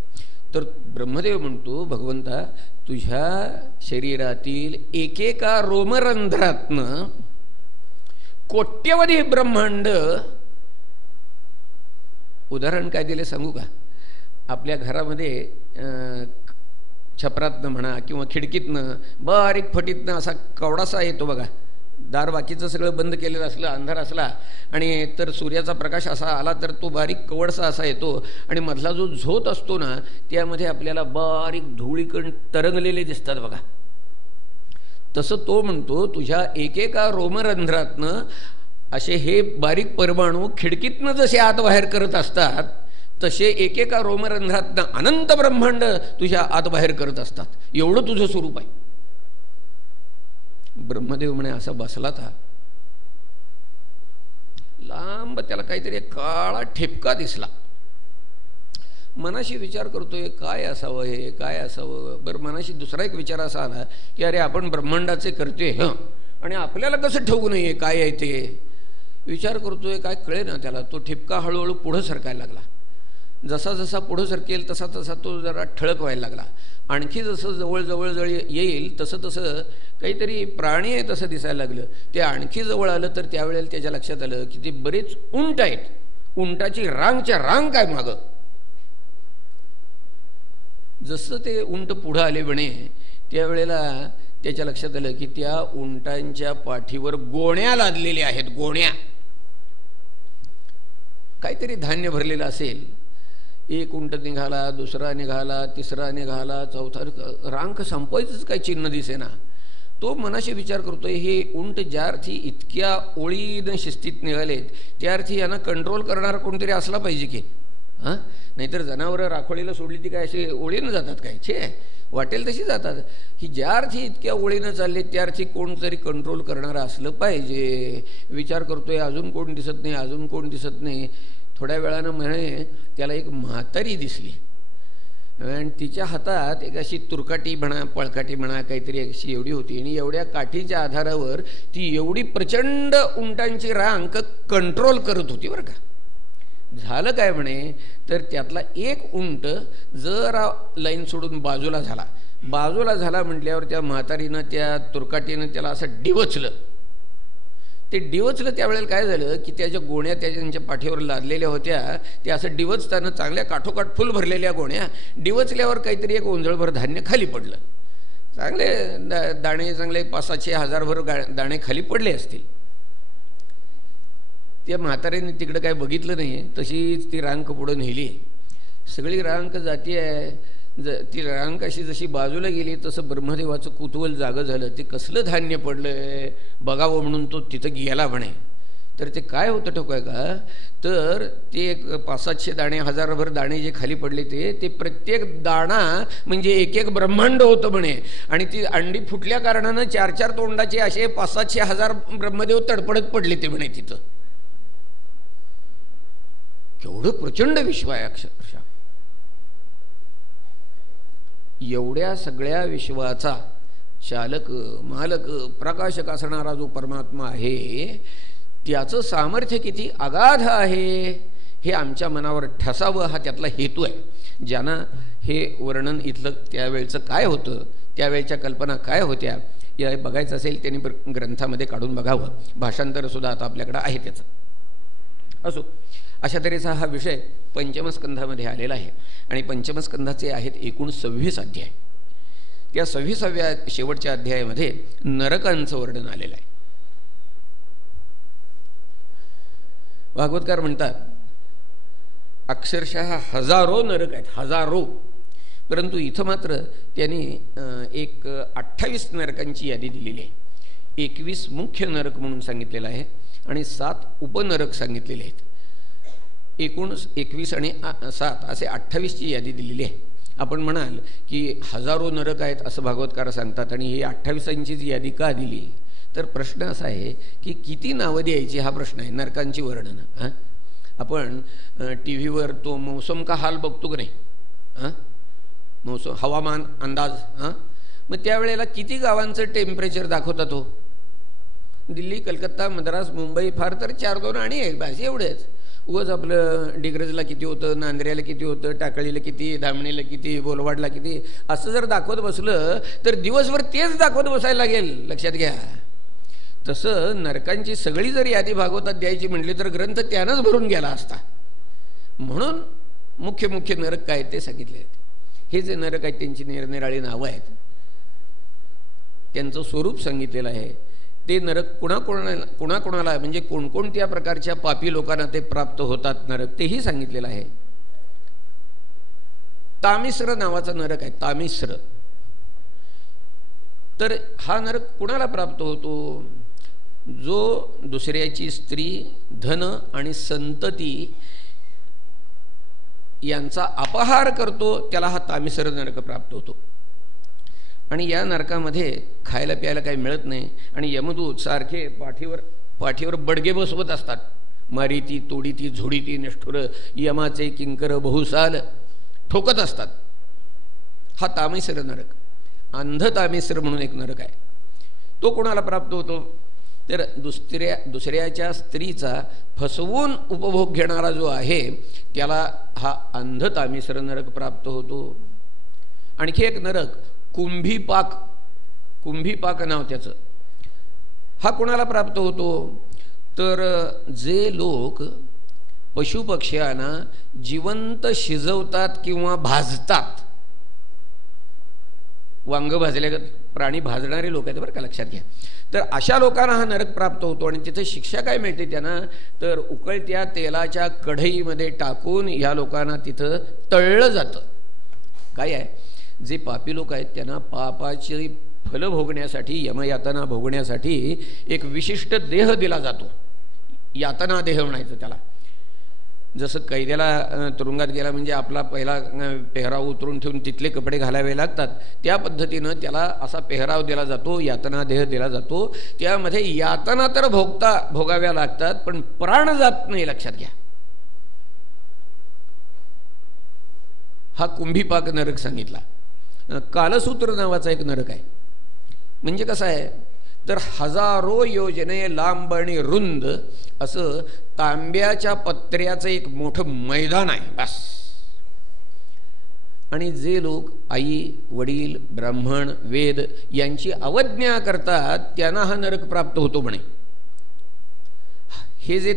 तर ब्रह्मदेव म्हणतो, भगवंता तुझ्या शरीरातील एकेका रोमरंध्रातनं कोट्यवधी ब्रह्मांड. उदाहरण काय दिले सांगू का, आपल्या घरामध्ये छपरातनं म्हणा किंवा खिडकीतनं बारीक फटीतनं असा कवडासा येतो बघा. दार बाकीचं सगळं बंद केलेलं असलं, अंधार असला आणि तर सूर्याचा प्रकाश असा आला तर तो बारीक कवडसा असा येतो, आणि मधला जो झोत असतो ना त्यामध्ये आपल्याला बारीक धुळीकण तरंगलेले दिसतात बघा. तसं तो म्हणतो तुझ्या एकेका रोमरंध्रातनं असे हे बारीक परमाणू खिडकीतनं जसे आत बाहेर करत असतात, तसे एकेका रोमरंध्रातनं अनंत ब्रह्मांड तुझ्या आत बाहेर करत असतात. एवढं तुझं स्वरूप आहे. ब्रह्मदेव म्हणे असा बसला था, लांब त्याला काहीतरी काळा ठिपका दिसला. मनाशी विचार करतोय काय असावं हे, काय असावं. बरं, मनाशी दुसरा एक विचार असा आला की अरे आपण ब्रह्मांडाचे करते आणि आपल्याला कसं ठेवू नये काय आहे ते. विचार करतोय, काय कळे ना त्याला. तो ठिपका हळूहळू पुढं सरकायला लागला. जसा जसा पुढं सरकेल तसा तसा तो जरा ठळक व्हायला लागला. आणखी जसं जवळ येईल तसं तसं काहीतरी प्राणी आहे तसं दिसायला लागलं. ते आणखी जवळ आलं तर त्यावेळेला त्याच्या लक्षात आलं की ते बरेच उंट आहेत. उंटाची रांगच्या रांग काय मागं. जसं ते उंट पुढं आले म्हणे त्यावेळेला त्याच्या लक्षात आलं की त्या उंटांच्या पाठीवर गोण्या लादलेल्या आहेत. गोण्या, काहीतरी धान्य भरलेलं असेल. एक उंट निघाला, दुसरा निघाला, तिसरा निघाला, चौथा. रांग संपवायचंच काय चिन्ह दिसेना. तो मनाशी विचार करतोय, हे उंट ज्या अर्थी इतक्या ओळीनं शिस्तीत निघालेत त्या अर्थी यांना कंट्रोल करणारा कोणतरी असला पाहिजे की. हां, नाहीतर जनावरं राखोळीला सोडली ती काय अशी ओळीनं जातात काय, छे वाटेल तशी जातात. ही ज्या अर्थी इतक्या ओळीनं चालले त्या अर्थी कोणतरी कंट्रोल करणारं असलं पाहिजे. विचार करतोय, अजून कोण दिसत नाही, अजून कोण दिसत नाही. थोड्या वेळानं म्हणे त्याला एक म्हातारी दिसली आणि तिच्या हातात एक अशी तुरकाठी म्हणा, पळकाठी म्हणा, काहीतरी अशी एवढी होती. आणि एवढ्या काठीच्या आधारावर ती एवढी प्रचंड उंटांची रांग कंट्रोल करत होती बरं का. झालं काय म्हणे, तर त्यातला एक उंट जरा लाईन सोडून बाजूला झाला म्हटल्यावर त्या म्हातारीनं त्या तुरकाठीनं त्याला असं डिवचलं. ते डिवचलं त्यावेळेला काय झालं की त्याच्या गोण्या त्यांच्या पाठीवर लादलेल्या होत्या. ते असं डिवचताना चांगल्या काठोकाठ फुल भरलेल्या गोण्या डिवचल्यावर काहीतरी एक ओंजळभर धान्य खाली पडलं. चांगले दाणे, चांगले 500-600 हजारभर दाणे खाली पडले असतील. त्या म्हाताऱ्याने तिकडं काय बघितलं नाही, तशीच ती रांग पुढं नेली. सगळी रांग जाती आहे. ती रांग अशी जशी बाजूला गेली तसं ब्रह्मदेवाचं कुतूहल जागं झालं. ते कसलं धान्य पडलंय बघावं म्हणून तो तिथं गेला म्हणे. तर ते काय होतं ठोकाय का, तर ते एक 500-700 दाणे, हजारभर दाणे जे खाली पडले ते प्रत्येक दाणा म्हणजे एक एक ब्रह्मांड होतं म्हणे. आणि ती अंडी फुटल्या कारणानं 4-4 तोंडाचे असे 500-700 हजार ब्रह्मदेव तडपडत पडले ते म्हणे तिथं. केवढं प्रचंड विश्व आहे अक्षरशः. एवढ्या सगळ्या विश्वाचा चालक मालक प्रकाशक असणारा जो परमात्मा आहे त्याचं सामर्थ्य किती अगाध आहे हे आमच्या मनावर ठसावं हा त्यातला हेतू आहे. ज्यांना हे वर्णन इथलं त्यावेळचं काय होतं, त्यावेळच्या कल्पना काय होत्या या बघायचं असेल त्यांनी ग्रंथामध्ये काढून बघावं. भाषांतरसुद्धा आता आपल्याकडं आहे त्याचं. असो, अशा तऱ्हेचा हा विषय पंचमस्कंधामध्ये आलेला आहे आणि पंचमस्कंधाचे आहेत एकूण 26 अध्याय. त्या 26व्या शेवटच्या अध्यायामध्ये नरकांचं वर्णन आलेलं आहे. भागवतकार म्हणतात अक्षरशः हजारो नरक आहेत, हजारो. परंतु इथं मात्र त्यांनी एक 28 नरकांची यादी दिलेली आहे. 21 मुख्य नरक म्हणून सांगितलेलं आहे आणि 7 उपनरक सांगितलेले आहेत. एकूण 21 आणि 7 असे 28ची यादी दिलेली आहे. आपण म्हणाल की हजारो नरक आहेत असं भागवतकार सांगतात आणि ही 28ंचीच यादी का दिली, तर प्रश्न असा आहे की किती नावं द्यायची हा प्रश्न आहे. नरकांची वर्णनं हां आपण टी व्हीवर तो मौसम का हाल बघतो की नाही, हां मौसम हवामान अंदाज, हां मग त्यावेळेला किती गावांचं टेम्परेचर दाखवतात हो. दिल्ली कलकत्ता मद्रास मुंबई फार तर 4-2 आणि 1 बस एवढेच. उगाच आपलं डिग्रजला किती होतं, नांद्र्याला किती होतं, टाकळीला किती, धामणीला किती, बोलवाडला किती असं जर दाखवत बसलं तर दिवसभर तेच दाखवत बसायला लागेल. लक्षात घ्या. तसं नरकांची सगळी जर यादी भागवतात द्यायची म्हटली तर ग्रंथ त्यानंच भरून गेला असता. म्हणून मुख्य मुख्य नरक काय ते सांगितले आहेत. हे जे नरक आहेत त्यांची निरनिराळी नावं आहेत, त्यांचं स्वरूप सांगितलेलं आहे. ते नरक कुणाकुणाला म्हणजे कोणकोणत्या प्रकारच्या पापी लोकांना ते प्राप्त होतात नरक तेही सांगितलेलं आहे. तामिश्र नावाचा नरक आहे, तामिश्र. तर हा नरक कुणाला प्राप्त होतो, जो दुसऱ्याची स्त्री धन आणि संतती यांचा अपहार करतो त्याला हा तामिश्र नरक प्राप्त होतो. आणि या नरकामध्ये खायला प्यायला काही मिळत नाही आणि यमदूत सारखे पाठीवर बडगे बसवत असतात. मारिती तोडीती झोडीती निष्ठुर यमाचे किंकर बहुसाल ठोकत असतात. हा तामिश्र नरक. अंध तामिश्र म्हणून एक नरक आहे. तो कोणाला प्राप्त होतो, तर दुसऱ्याच्या स्त्रीचा फसवून उपभोग घेणारा जो आहे त्याला हा अंध तामिश्र नरक प्राप्त होतो. आणखी एक नरक कुंभीपाक नाव त्याचं. हा कोणाला प्राप्त होतो, तर जे लोक पशुपक्ष्यांना जिवंत शिजवतात किंवा भाजतात. वांग भाजल्यागत प्राणी भाजणारे लोक आहेत बरं का, लक्षात घ्या. तर अशा लोकांना हा नरक प्राप्त होतो आणि तिथे शिक्षा काय मिळते त्यांना, तर उकळत्या तेलाच्या कढईमध्ये टाकून ह्या लोकांना तिथं तळलं जातं. काय आहे, जे पापी लोक आहेत त्यांना पापाची फलं भोगण्यासाठी यमयातना भोगण्यासाठी एक विशिष्ट देह दिला जातो. यातना देह म्हणायचं त्याला. जसं कैद्याला तुरुंगात गेला म्हणजे आपला पहिला पेहराव उतरून ठेवून तिथले कपडे घालावे लागतात, त्या पद्धतीनं त्याला असा पेहराव दिला जातो, यातना देह दिला जातो. त्यामध्ये यातना तर भोगाव्या लागतात पण प्राण जात नाही. लक्षात घ्या. हा कुंभीपाक नरक सांगितला. कालसूत्र नावाचा एक नरक आहे. म्हणजे कसं आहे, तर हजारो योजने लांब आणि रुंद असं तांब्याच्या पत्र्याचं एक मोठं मैदान आहे बस. आणि जे लोक आई वडील ब्राह्मण वेद यांची अवज्ञा करतात त्यांना हा नरक प्राप्त होतो म्हणे. हे जे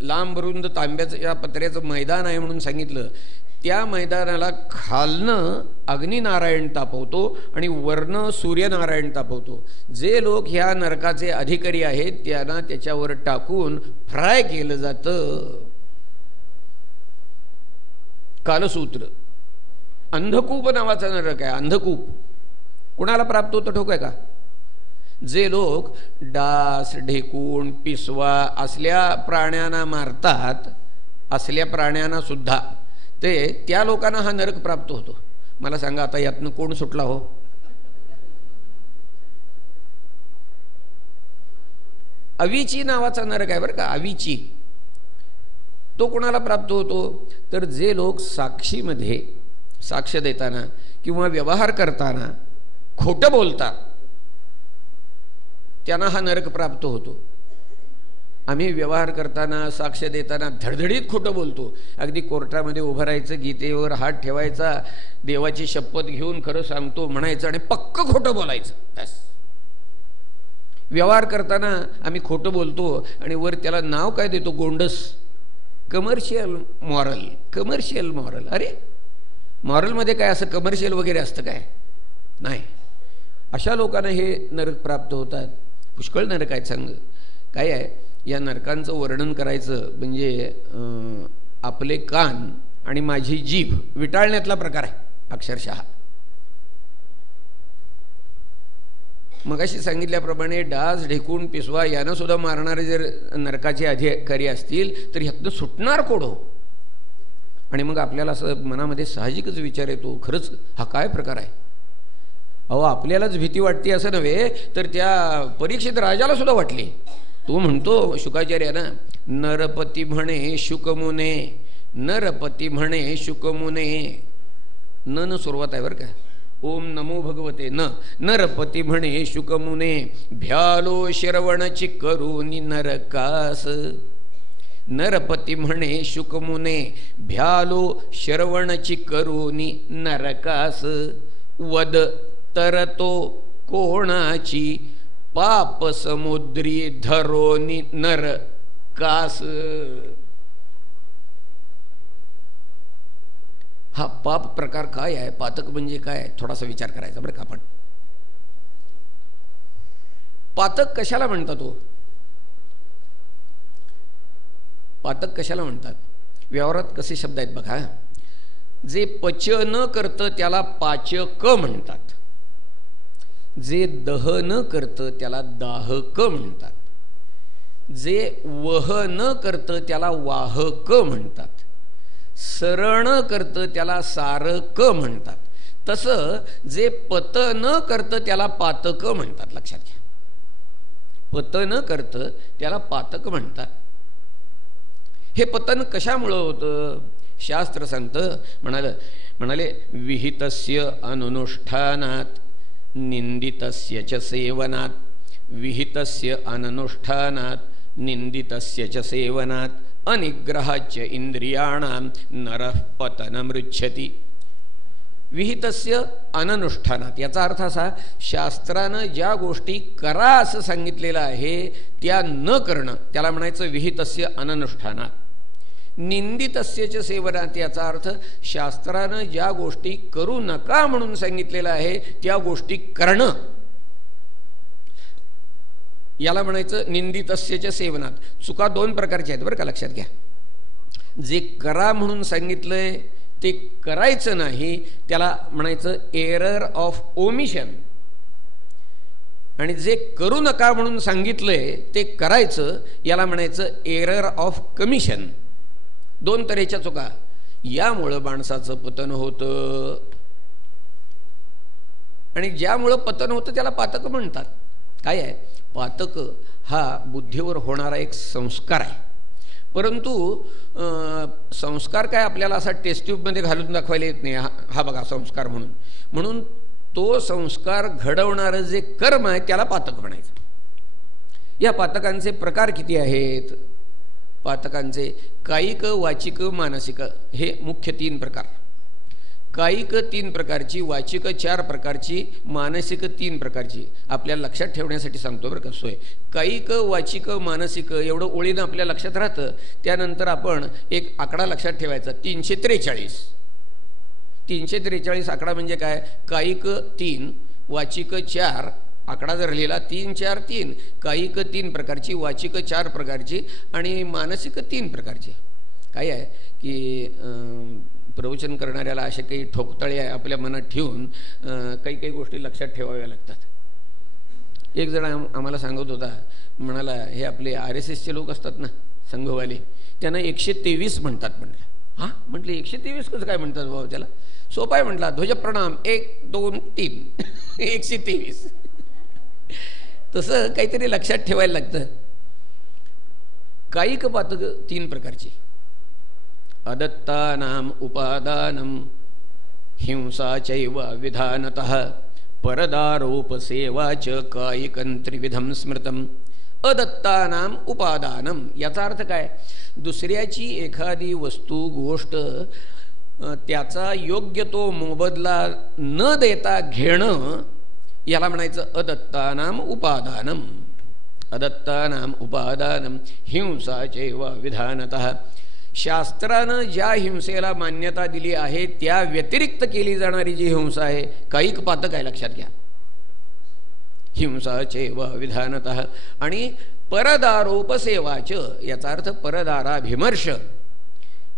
लांब रुंद तांब्याचं या पत्र्याचं मैदान आहे म्हणून सांगितलं, त्या मैदानाला खालनं अग्निनारायण तापवतो आणि वरनं सूर्यनारायण तापवतो. जे लोक ह्या नरकाचे अधिकारी आहेत त्यांना त्याच्यावर टाकून फ्राय केलं जातं. कालसूत्र. अंधकूप नावाचा नरक आहे. अंधकूप कुणाला प्राप्त होतं ठोक आहे का, जे लोक डास ढेकूण पिसवा असल्या प्राण्यांना मारतात, असल्या प्राण्यांना सुद्धा ते त्या लोकांना हा नरक प्राप्त होतो. मला सांगा आता यातनं कोण सुटला हो. अविची नावाचा नरक आहे बरं का, अविची. तो कोणाला प्राप्त होतो, तर जे लोक साक्षीमध्ये साक्ष देताना किंवा व्यवहार करताना खोटं बोलतात त्यांना हा नरक प्राप्त होतो. आम्ही व्यवहार करताना साक्ष देताना धडधडीत खोटं बोलतो. अगदी कोर्टामध्ये उभं राहायचं, गीतेवर हात ठेवायचा, देवाची शपथ घेऊन खरं सांगतो म्हणायचं आणि पक्क खोटं बोलायचं. बस. व्यवहार करताना आम्ही खोटं बोलतो आणि वर त्याला नाव काय देतो? गोंडस. Commercial moral. Commercial moral. अरे मॉरलमध्ये काय असं कमर्शियल वगैरे असतं काय? नाही. अशा लोकांना हे नरक प्राप्त होतात. पुष्कळ नरक आहेत. सांग काय आहे या नरकांचं वर्णन करायचं म्हणजे आपले कान आणि माझी जीभ विटाळण्यातला प्रकार आहे अक्षरशः. मगाशी सांगितल्याप्रमाणे डास, ढेकूण, पिसवा यानं सुद्धा मारणारे जर नरकाचे अधिकारी असतील तर ह्यातनं सुटणार कोडो. आणि मग आपल्याला असं मनामध्ये साहजिकच विचार येतो, खरंच हा काय प्रकार आहे? अहो आपल्यालाच भीती वाटते असं नव्हे तर त्या परीक्षित राजाला सुद्धा वाटली. तो म्हणतो शुकाचार्यानं, नरपती म्हणे शुकमुने, नरपती म्हणे शुकमुने. न सुरुवात आहे बरं का. ओम नमो भगवते न. नरपती म्हणे शुकमुने, भ्यालो श्रवणची करूनी नरकास. नरपती म्हणे शुकमुने, भ्यालो श्रवणची करूनी नरकास. वद तरतो कोणाची, पाप समुद्री धरोनी नरकास. हा पाप प्रकार काय आहे? पातक म्हणजे काय? थोडासा विचार करायचा बरं का आपण. पातक कशाला म्हणतात? पातक कशाला म्हणतात? व्यवहारात कसे शब्द आहेत बघा. जे पच न करतं त्याला पाचक म्हणतात. जे दह न करतं त्याला दाहक म्हणतात. जे वह न करतं त्याला वाहक म्हणतात. सरण करतं त्याला सारक म्हणतात. तसं जे पत न करतं त्याला पातक म्हणतात. लक्षात घ्या. पत न करतं त्याला पातक म्हणतात. हे पतन कशामुळं होतं? शास्त्र सांगतं. म्हणाले विहितस्य अनुष्ठानात निंदितस्य च सेवनात. विहितस्य अनुष्ठानात निंदितस्य च सेवनात अनिग्रहाच्य इंद्रियाणां नरः पतनमृच्छति. विहितस्य अनुष्ठानात याचा अर्थ असा, शास्त्रानं ज्या गोष्टी करा असं सांगितलेलं आहे त्या न करणं त्याला म्हणायचं विहितस्य अनुष्ठानात. निंदितस्य च सेवनात याचा अर्थ शास्त्रानं ज्या गोष्टी करू नका म्हणून सांगितलेलं आहे त्या गोष्टी करणं याला म्हणायचं निंदितस्य च सेवनात. चुका दोन प्रकारच्या आहेत बरं का, लक्षात घ्या. जे करा म्हणून सांगितलंय ते करायचं नाही त्याला म्हणायचं एरर ऑफ ओमिशन. आणि जे करू नका म्हणून सांगितलंय ते करायचं याला म्हणायचं एरर ऑफ कमिशन. दोन तऱ्हेच्या चुका. यामुळं माणसाचं पतन होतं. आणि ज्यामुळं पतन होतं त्याला पातक म्हणतात. काय आहे? पातक हा बुद्धीवर होणारा एक संस्कार आहे. परंतु संस्कार काय आपल्याला असा टेस्ट ट्यूबमध्ये घालून दाखवायला येत नाही. हा बघा संस्कार म्हणून तो संस्कार घडवणारं जे कर्म आहे त्याला पातक म्हणायचं. या पातकांचे प्रकार किती आहेत? पातकांचे कायिक, वाचिक, मानसिक हे मुख्य 3 प्रकार. कायिक 3 प्रकारची, वाचिक 4 प्रकारची, मानसिक 3 प्रकारची. आपल्याला लक्षात ठेवण्यासाठी सांगतो बरं का सोय. कायिक, वाचिक, मानसिक एवढं ओळीनं आपल्या लक्षात राहतं. त्यानंतर आपण एक आकडा लक्षात ठेवायचा 343. 343 आकडा म्हणजे काय? कायिक 3, वाचिक 4. आकडा जर लिहिला 3 4 3. कायिक 3 प्रकारची, वाचिक 4 प्रकारची आणि मानसिक 3 प्रकारची. काय आहे की प्रवचन करणाऱ्याला असे काही ठोकताळे आपल्या मनात ठेवून काही गोष्टी लक्षात ठेवाव्या लागतात. एक जण आम्हाला सांगत होता, म्हणाला हे आपले RSSचे लोक असतात ना संघवाले, त्यांना 123 म्हणतात. म्हणलं हां, म्हटलं 123 कसं काय म्हणतात बाबा? त्याला सोपा आहे म्हटला, ध्वजप्रणाम 1 2 3 123. तसं काहीतरी लक्षात ठेवायला लागतं. कायिक पातक 3 प्रकारची. अदत्तानाम उपादानम हिंसा चैव विधानतः परदारोपसेवाच कायिकं त्रिविधं स्मृतम् अदत्तानाम उपादानम. याचा अर्थ काय? दुसऱ्याची एखादी वस्तू गोष्ट त्याचा योग्य तो मोबदला न देता घेणं याला म्हणायचं अदत्तानाम उपादानम. अदत्तानाम उपादानम हिंसाचैव विधानतः. शास्त्रानं ज्या हिंसेला मान्यता दिली आहे त्या व्यतिरिक्त केली जाणारी जी हिंसा आहे कायिक पातक आहे, लक्षात घ्या. हिंसाचैव विधानतः. आणि परदारोपसेवाच याचा अर्थ परदाराभिमर्श.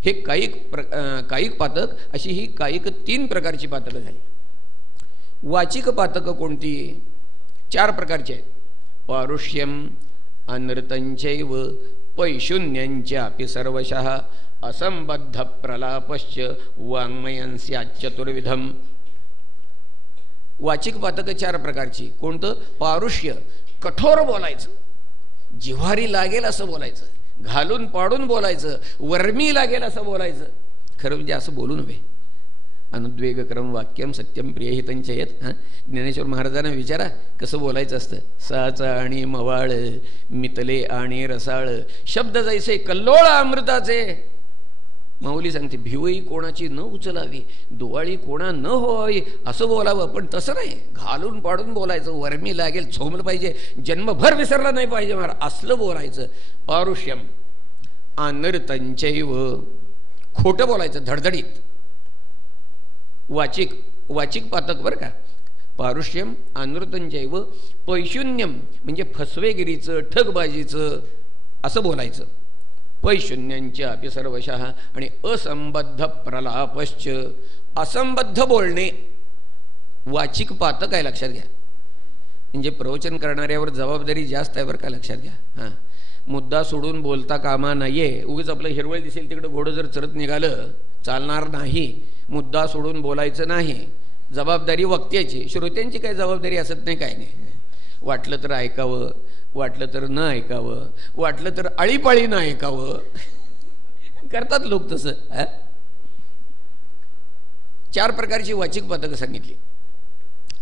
हे कायिक पातक. अशी ही कायिक 3 प्रकारची पातकं झाली. वाचिक पातकं कोणती? 4 प्रकारची आहेत. पारुष्यम अनृतंचैव पैशून्यंचापि सर्वशः असंबद्ध प्रलापश्च वाङ्मयं स्यात् चतुर्विधम. वाचिक पातकं 4 प्रकारची. कोणतं? पारुष्य, कठोर बोलायचं, जिव्हारी लागेल असं बोलायचं, घालून पाडून बोलायचं, वर्मी लागेल असं बोलायचं. खरं म्हणजे असं बोलू नव्हे. अनुद्वेगक्रम वाक्यम सत्यम प्रियहितंच येत. ज्ञानेश्वर महाराजांना विचारा कसं बोलायचं असतं. साच आणि मवाळ, मितले आणि रसाळ, शब्द जैसे कल्लोळ अमृताचे. माऊली सांगते भिवई कोणाची न उचलावी, दुवाळी कोणा न होई असं बोलावं. पण तसं नाही, घालून पाडून बोलायचं, वर्मी लागेल, झोमलं पाहिजे, जन्मभर विसरला नाही पाहिजे महाराज, असलं बोलायचं. पारुष्यम अनृतंचैव, खोटं बोलायचं धडधडीत. वाचिक पातक बरं का. पारुष्यम अनृतंचैव पैशून्यम म्हणजे फसवेगिरीचं, ठगबाजीचं असं बोलायचं. पैशून्यांच्या अपि सर्वशः. आणि असंबद्ध प्रलापश्च, असंबद्ध बोलणे वाचिक पातक आहे, लक्षात घ्या. म्हणजे प्रवचन करणाऱ्यावर जबाबदारी जास्त आहे बरं का, लक्षात घ्या. हां, मुद्दा सोडून बोलता कामा नाहीये. उगीच आपलं हिरवळ दिसेल तिकडं घोडं जर चरत निघालं चालणार नाही. मुद्दा सोडून बोलायचं नाही. जबाबदारी वक्त्याची, श्रोत्यांची काही जबाबदारी असत नाही, काय नाही. वाटलं तर ऐकावं, वाटलं तर न ऐकावं, वाटलं तर आळीपाळीनं ऐकावं. करतात लोक तसं. 4 प्रकारची वाचिक पातकं सांगितली.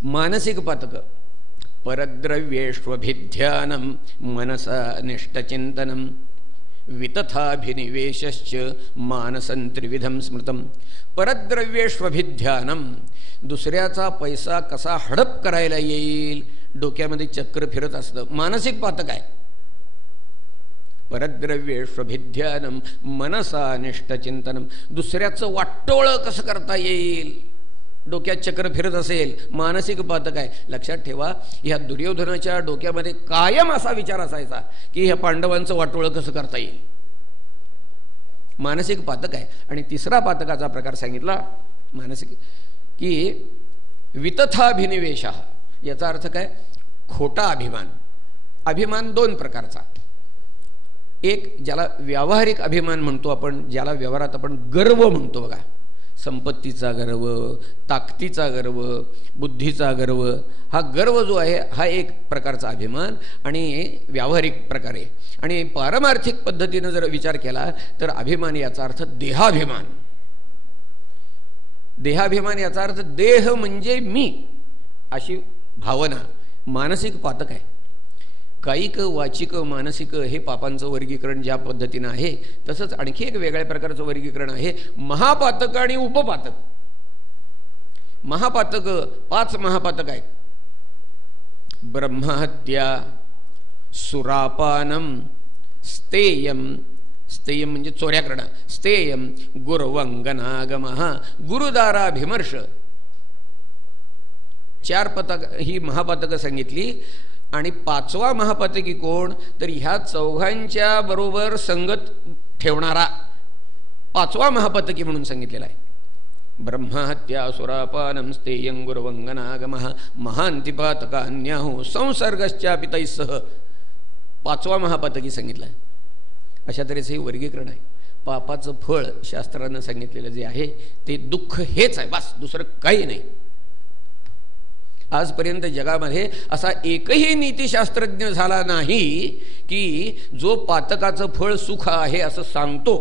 मानसिक पातकं. परद्रव्येष्वभिध्यानं मनसा निष्ठचिंतनं वितथाभिनिवेशश्च मानसं त्रिविधं स्मृतं. परद्रव्येष्वभिध्यानं, दुसऱ्याचा पैसा कसा हडप करायला येईल डोक्यामध्ये चक्र फिरत असतं. मानसिक पातक आहे. परद्रव्येष्वभिध्यानं मनसा निष्ठचिंतनं, दुसऱ्याचं वाटोळं कसं करता येईल डोक्यात चक्र फिरत असेल, मानसिक पातक आहे. लक्षात ठेवा, ह्या दुर्योधनाच्या डोक्यामध्ये कायम असा विचार असायचा की ह्या पांडवांचं वाटोळं कसं करता येईल. मानसिक पातक आहे. आणि 3रा पातकाचा प्रकार सांगितला मानसिक, की वितथाभिनिवेशः. याचा अर्थ काय? खोटा अभिमान. अभिमान 2 प्रकारचा. एक ज्याला व्यावहारिक अभिमान म्हणतो आपण, ज्याला व्यवहारात आपण गर्व म्हणतो बघा. संपत्तीचा गर्व, ताकदीचा गर्व, बुद्धीचा गर्व. हा गर्व जो आहे हा एक प्रकारचा अभिमान आणि व्यावहारिक प्रकार आहे. आणि पारमार्थिक पद्धतीनं जर विचार केला तर अभिमान याचा अर्थ देहाभिमान. देहाभिमान याचा अर्थ देह म्हणजे मी अशी भावना मानसिक पातक आहे. कायिक, वाचिक, मानसिक हे पापांचं वर्गीकरण ज्या पद्धतीनं आहे तसंच आणखी एक वेगळ्या प्रकारचं वर्गीकरण आहे महापातक आणि उपपातक. महापातक 5 महापातक आहेत. ब्रह्महत्या, सुरापानम, स्तेयम, स्तेयम म्हणजे चोऱ्या करणं, स्तेयम, गुरवंगनागमः, गुरुदाराभिमर्श. 4 पतक ही महापातकं सांगितली. आणि 5वा महापातकी कोण? तर ह्या 4घांच्या बरोबर संगत ठेवणारा 5वा महापातकी म्हणून सांगितलेला आहे. ब्रह्महत्या, सुरापानं, स्तेयं, गुरवंगनागमः, महांतिपातकान्याहो संसर्गश्चापि तैस्सह 5वा महापातकी सांगितला आहे. अशा तऱ्हेचं हे वर्गीकरण आहे. पापाचं फळ शास्त्रानं सांगितलेलं जे आहे ते दुःख हेच आहे, बस, दुसरं काही नाही. आजपर्यंत जगामध्ये असा एकही नीतिशास्त्रज्ञ झाला नाही की जो पातकाचं फळ सुख आहे असं सांगतो.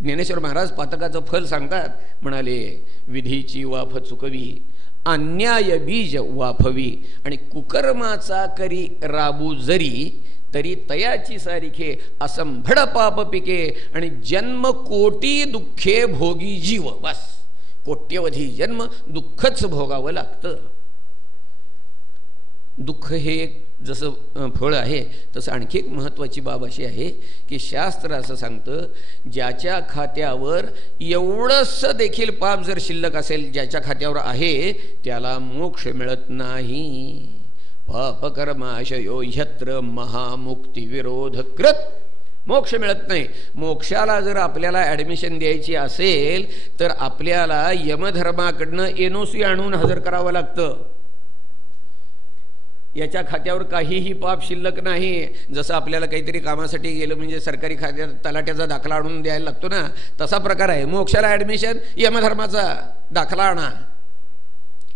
ज्ञानेश्वर महाराज पातकाचं फल सांगतात, म्हणाले विधीची वाफ चुकवी अन्याय बीज वाफवी आणि कुकर्माचा करी राबू जरी तरी तयाची सारिखे असंभड पाप पिके आणि जन्म कोटी दुःखे भोगी जीव. बस, कोट्यवधी जन्म दुःखच भोगावं लागतं. दुःख हे एक जसं फळ आहे तसं आणखी एक महत्त्वाची बाब अशी आहे की शास्त्र असं सांगतं, ज्याच्या खात्यावर एवढंसं देखील पाप जर शिल्लक असेल, ज्याच्या खात्यावर आहे त्याला मोक्ष मिळत नाही. पापकर्माशयो ह्यत्र महामुक्ती विरोध कृत. मोक्ष मिळत नाही. मोक्षाला जर आपल्याला ॲडमिशन द्यायची असेल तर आपल्याला यमधर्माकडनं NOC आणून हजर करावं लागतं. याच्या खात्यावर काहीही पाप शिल्लक नाही. जसं आपल्याला काहीतरी कामासाठी गेलं म्हणजे सरकारी खात्यात तलाट्याचा दाखला आणून द्यायला लागतो ना, तसा प्रकार आहे. मोक्षाला ॲडमिशन यमधर्माचा दाखला आणा.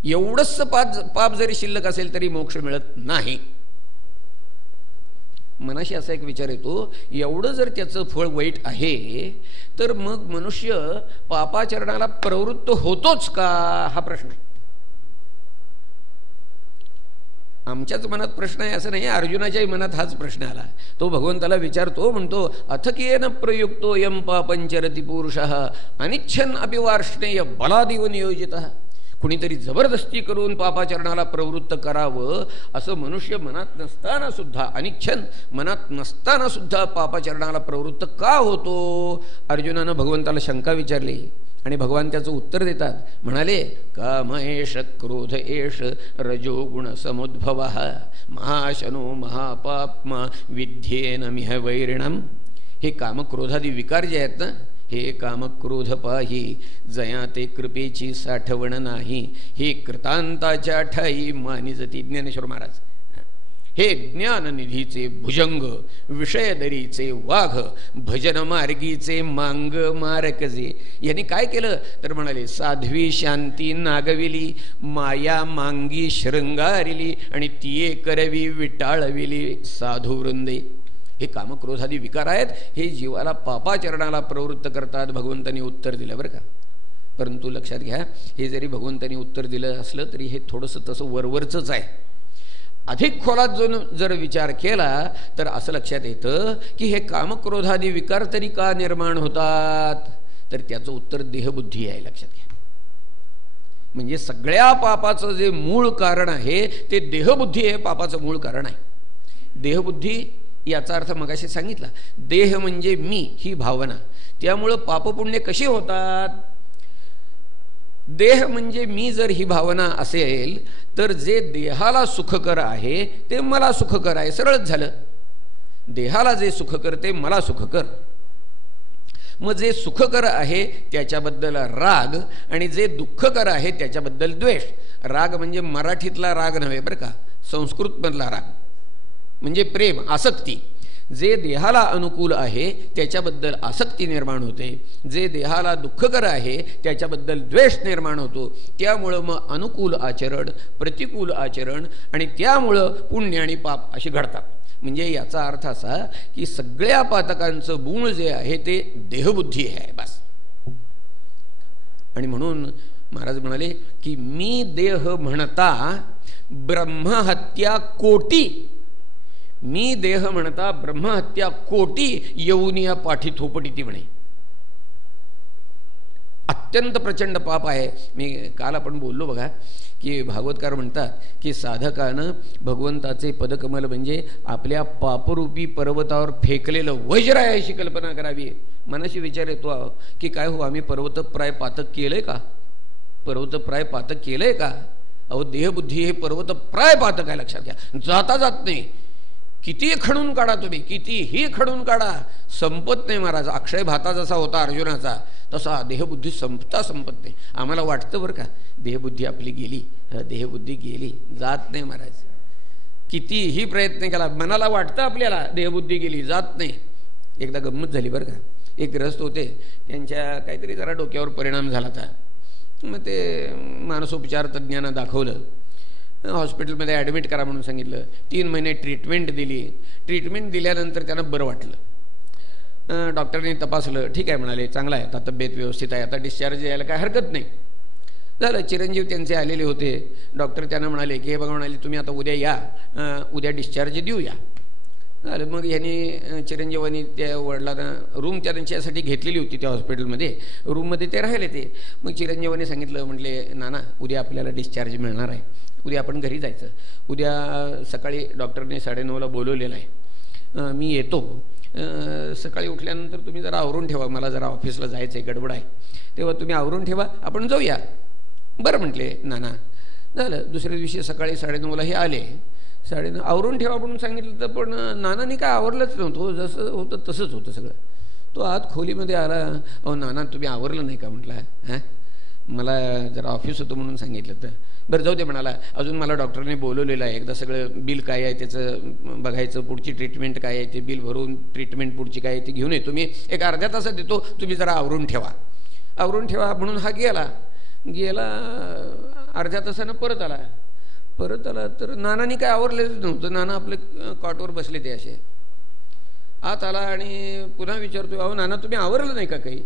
एवढंच पाप जरी शिल्लक असेल तरी मोक्ष मिळत नाही. मनाशी असा एक विचार येतो, एवढं जर त्याचं फळ वाईट आहे तर मग मनुष्य पापाचरणाला प्रवृत्त होतोच का, हा प्रश्न आहे. आमच्याच मनात प्रश्न आहे असं नाही, अर्जुनाच्याही मनात हाच प्रश्न आला. तो भगवंताला विचारतो, म्हणतो अथकेन प्रयुक्तो यम पापंचरति पुरुषः अनिच्छन अपि वार्ष्णेय बलादिव नियोजितः. कुणीतरी जबरदस्ती करून पापाचरणाला प्रवृत्त करावं असं मनुष्य मनात नसताना सुद्धा, अनिच्छन मनात नसताना सुद्धा पापाचरणाला प्रवृत्त का होतो. अर्जुनानं भगवंताला शंका विचारली आणि भगवान त्याचं उत्तर देतात. म्हणाले, काम एष क्रोध एष रजोगुण समुद्भवः महाशनो महापाप्मा विद्येन मिह वैरिणम. हे कामक्रोधादी विकार जे आहेत ना, हे कामक्रोध पाही जया ते कृपेची साठवण नाही. हे कृतांताच्या ठाई मानिजती. ज्ञानेश्वर महाराज. हे ज्ञाननिधीचे भुजंग विषयदरीचे वाघ भजन मार्गीचे मांग मारकजे. यांनी काय केलं तर म्हणाले, साध्वी शांती नागविली माया मांगी शृंगारिली आणि तिये करवी विटाळविली साधू वृंदे. हे कामक्रोधादी विकार आहेत, हे जीवाला पापाचरणाला प्रवृत्त करतात. भगवंतांनी उत्तर दिलं बरं का. परंतु लक्षात घ्या, हे जरी भगवंतांनी उत्तर दिलं असलं तरी हे थोडंसं तसं वरवरचंच आहे. अधिक खोलात जर विचार केला तर असं लक्षात येतं की हे कामक्रोधादी विकार तरी का निर्माण होतात, तर त्याचं उत्तर देहबुद्धी आहे. लक्षात घ्या. म्हणजे सगळ्या पापाचं जे मूळ कारण आहे ते देहबुद्धी हे पापाचं मूळ कारण आहे. देहबुद्धी याचा अर्थ मगाशी सांगितला, देह म्हणजे मी ही भावना. त्यामुळं पापपुण्य कशी होतात. देह म्हणजे मी जर ही भावना असेल तर जे देहाला सुखकर आहे ते मला सुखकर आहे. सरळच झालं. देहाला जे सुखकर ते मला सुखकर. मग जे सुखकर आहे त्याच्याबद्दल राग आणि जे दुःखकर आहे त्याच्याबद्दल द्वेष. राग म्हणजे मराठीतला राग नव्हे बरं का, संस्कृतमधला राग म्हणजे प्रेम, आसक्ती. जे देहाला अनुकूल आहे त्याच्याबद्दल आसक्ती निर्माण होते. जे देहाला दुःखकर आहे त्याच्याबद्दल द्वेष निर्माण होतो. त्यामुळं मग अनुकूल आचरण प्रतिकूल आचरण आणि त्यामुळं पुण्य आणि पाप अशी घडतात. म्हणजे याचा अर्थ असा की सगळ्या पातकांचं मूळ जे आहे ते देहबुद्धी आहे. बस. आणि म्हणून महाराज म्हणाले की मी देह म्हणता ब्रह्महत्या कोटी. मी देह म्हणता ब्रह्महत्या कोटी येऊन या पाठी थोपटी ती म्हणे. अत्यंत प्रचंड पाप आहे. मी काल आपण बोललो बघा की भागवतकार म्हणतात की साधकानं भगवंताचे पदकमल म्हणजे आपल्या पापरूपी पर्वतावर फेकलेलं वज्र आहे अशी कल्पना करावी. मनाशी विचार येतो की काय हो, आम्ही पर्वतप्राय पातक केलंय का. पर्वतप्राय पातक केलंय का. अहो देहबुद्धी हे पर्वतप्राय पातक आहे. लक्षात घ्या. जाता जात नाही. कितीही खणून काढा तुम्ही, कितीही खणून काढा, संपत नाही महाराज. अक्षय भाता जसा होता अर्जुनाचा तसा देहबुद्धी संपत नाही. आम्हाला वाटतं बरं का देहबुद्धी आपली गेली, देहबुद्धी गेली, जात नाही महाराज. कितीही प्रयत्न केला मनाला वाटतं आपल्याला देहबुद्धी गेली, जात नाही. एकदा गंमत झाली बरं का. एक ग्रस्त होते, त्यांच्या काहीतरी जरा डोक्यावर परिणाम झाला होता. मग ते मानसोपचार तज्ज्ञांना दाखवलं. हॉस्पिटलमध्ये ॲडमिट करा म्हणून सांगितलं. 3 महिने ट्रीटमेंट दिली. ट्रीटमेंट दिल्यानंतर त्यांना बरं वाटलं. डॉक्टरने तपासलं. ठीक आहे म्हणाले, चांगला आहे आता, तब्येत व्यवस्थित आहे, आता डिस्चार्ज यायला काय हरकत नाही. झालं. चिरंजीव त्यांचे आलेले होते. डॉक्टर त्यांना म्हणाले की हे बघा, म्हणाले तुम्ही आता उद्या या, उद्या डिस्चार्ज देऊया. झालं. मग ह्यांनी चिरंजीवानी त्या वडिलांना रूम त्यांच्यासाठी घेतलेली होती त्या हॉस्पिटलमध्ये. रूममध्ये ते राहिले ते. मग चिरंजीवानी सांगितलं, म्हटले नाना उद्या आपल्याला डिस्चार्ज मिळणार आहे, उद्या आपण घरी जायचं. उद्या सकाळी डॉक्टरने 9:30ला बोलवलेलं आहे, मी येतो. सकाळी उठल्यानंतर तुम्ही जरा आवरून ठेवा, मला जरा ऑफिसला जायचं आहे, गडबड आहे, तेव्हा तुम्ही आवरून ठेवा, आपण जाऊया. बरं म्हटले नाना. झालं. दुसऱ्या दिवशी सकाळी 9:30ला हे आले. 9:30 आवरून ठेवा म्हणून सांगितलं, तर पण नानांनी काय आवरलंच नव्हतं, जसं होतं तसंच होतं सगळं. तो आत खोलीमध्ये आला. अहो नाना तुम्ही आवरलं नाही का म्हटलं. हां, मला जरा ऑफिस होतं म्हणून सांगितलं. तर बरं जाऊ दे म्हणाला, अजून मला डॉक्टरने बोलवलेलं आहे, एकदा सगळं बिल काय आहे त्याचं बघायचं, पुढची ट्रीटमेंट काय आहे ते बिल भरून ट्रीटमेंट पुढची काय आहे ते घेऊन येतो, मी एक अर्ध्या तासात देतो, तुम्ही जरा आवरून ठेवा. आवरून ठेवा म्हणून हा गेला. अर्ध्या तासानं परत आला. तर नानांनी काय आवरलेच नव्हतं. नाना आपले कॉटवर बसले ते असे. आत आला आणि पुन्हा विचारतो, अहो नाना तुम्ही आवरलं नाही का काही.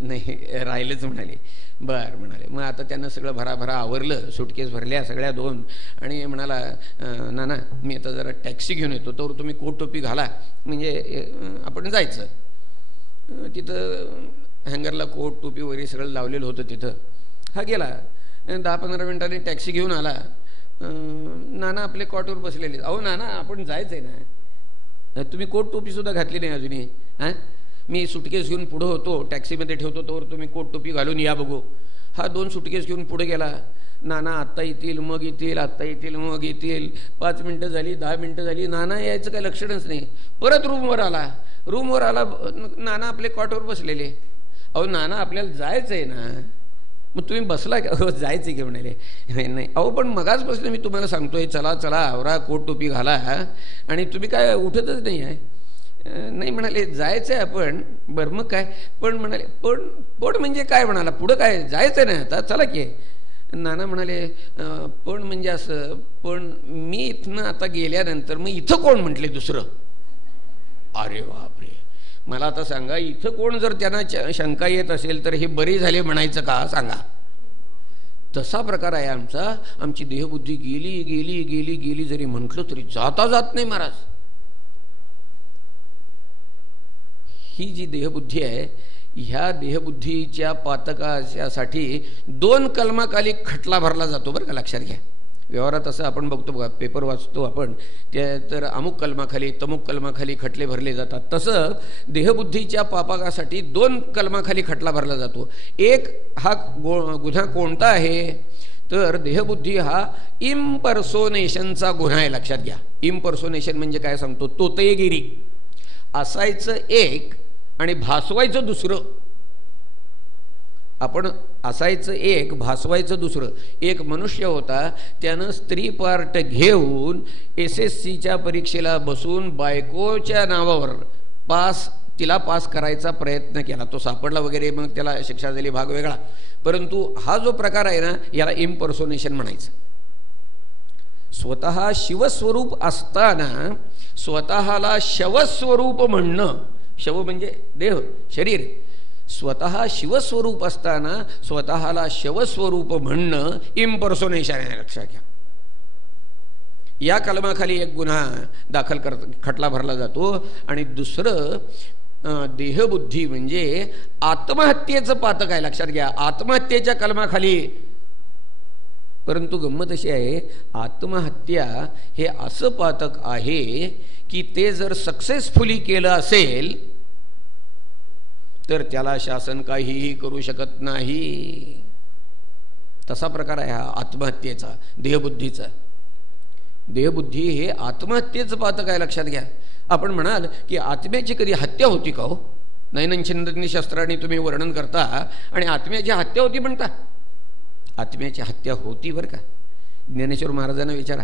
नाही राहिलंच म्हणाले. बरं म्हणाले. मग आता त्यानं सगळं भराभरा आवरलं, सुटकेस भरल्या सगळ्या 2. आणि म्हणाला नाना मी आता जरा टॅक्सी घेऊन येतो, तर तुम्ही कोट टोपी घाला, म्हणजे आपण जायचं. तिथं हँगरला कोट टोपी वगैरे सगळं लावलेलं होतं. तिथं हा गेला. 10-15 मिनिटांनी टॅक्सी घेऊन आला. नाना आपले कॉटवर बसलेले. अहो नाना आपण जायचं आहे ना, तुम्ही कोट टोपीसुद्धा घातली नाही अजूनही. हां, मी सुटकेस घेऊन पुढं होतो, टॅक्सीमध्ये ठेवतो, तोवर तुम्ही कोट टोपी घालून या बघू. हा 2 सुटकेस घेऊन पुढे गेला. नाना आत्ता येतील मग येतील, आत्ता येतील मग येतील. 5 मिनटं झाली, 10 मिनटं झाली, नाना यायचं काही लक्षणच नाही. परत रूमवर आला. नाना आपले कॉटवर बसलेले. अहो नाना आपल्याला जायचं आहे ना. मग तुम्ही बसला का. हो जायचं की म्हणाले. नाही अहो पण मगाचपासून मी तुम्हाला सांगतोय चला चला आवरा, कोट टोपी घाला, आणि तुम्ही काय उठतच नाही आहे. नाही म्हणाले जायचं आहे आपण. बरं मग काय. पण म्हणाले पण म्हणजे काय म्हणाला, पुढं काय जायचं आहे ना आता, चला की. नाना म्हणाले पण म्हणजे असं, पण मी इथनं आता गेल्यानंतर मग इथं कोण म्हटले दुसरं. अरे बापरे. मला आता सांगा, इथं कोण जर त्यांना शंका येत असेल तर हे बरे झाले म्हणायचं का सांगा. तसा प्रकार आहे आमचा. आमची देहबुद्धी गेली गेली गेली गेली जरी म्हटलं तरी जात नाही महाराज. ही जी देहबुद्धी आहे, ह्या देहबुद्धीच्या पातकासाठी 2 कलमाखाली खटला भरला जातो बरं का, लक्षात घ्या. व्यवहारात असं आपण बघतो बघा, पेपर वाचतो आपण, ते तर अमुक कलमाखाली तमुक कलमाखाली खटले भरले जातात. तसं देहबुद्धीच्या पापासाठी 2 कलमाखाली खटला भरला जातो. एक हा गुन्हा कोणता आहे तर देहबुद्धी हा इम्पर्सोनेशनचा गुन्हा आहे, लक्षात घ्या. इम्पर्सोनेशन म्हणजे काय सांगतो, तोतयगिरी. असायचं एक आणि भासवायचं दुसरं. आपण असायचं एक, भासवायचं दुसरं. एक मनुष्य होता, त्यानं स्त्री पार्ट घेऊन SSCच्या परीक्षेला बसून बायकोच्या नावावर तिला पास करायचा प्रयत्न केला. तो सापडला वगैरे, मग त्याला शिक्षा झाली, भाग वेगळा. परंतु हा जो प्रकार आहे ना, याला इम्पर्सोनेशन म्हणायचं. स्वतः शिवस्वरूप असताना स्वतःला शवस्वरूप म्हणणं. शव म्हणजे देह, शरीर. स्वतः शिवस्वरूप असताना स्वतःला शवस्वरूप म्हणणं इम्पर्सोनेशन आहे, लक्षात घ्या. या कलमाखाली एक गुन्हा खटला भरला जातो. आणि दुसरं देहबुद्धी म्हणजे आत्महत्येचं पातक आहे, लक्षात घ्या. आत्महत्येच्या कलमाखाली. परंतु गंमत अशी आहे, आत्महत्या हे असं पातक आहे की ते जर सक्सेसफुली केलं असेल तर त्याला शासन काहीही करू शकत नाही. तसा प्रकार आहे हा आत्महत्येचा, देहबुद्धीचा. देहबुद्धी हे आत्महत्येचं पातक आहे, लक्षात घ्या. आपण म्हणाल की आत्म्याची कधी हत्या होती का हो. नैनच्छिंदनी शस्त्राने तुम्ही वर्णन करता आणि आत्म्याची हत्या होती म्हणता. आत्म्याची हत्या होती बरं का. ज्ञानेश्वर महाराजांना विचारा.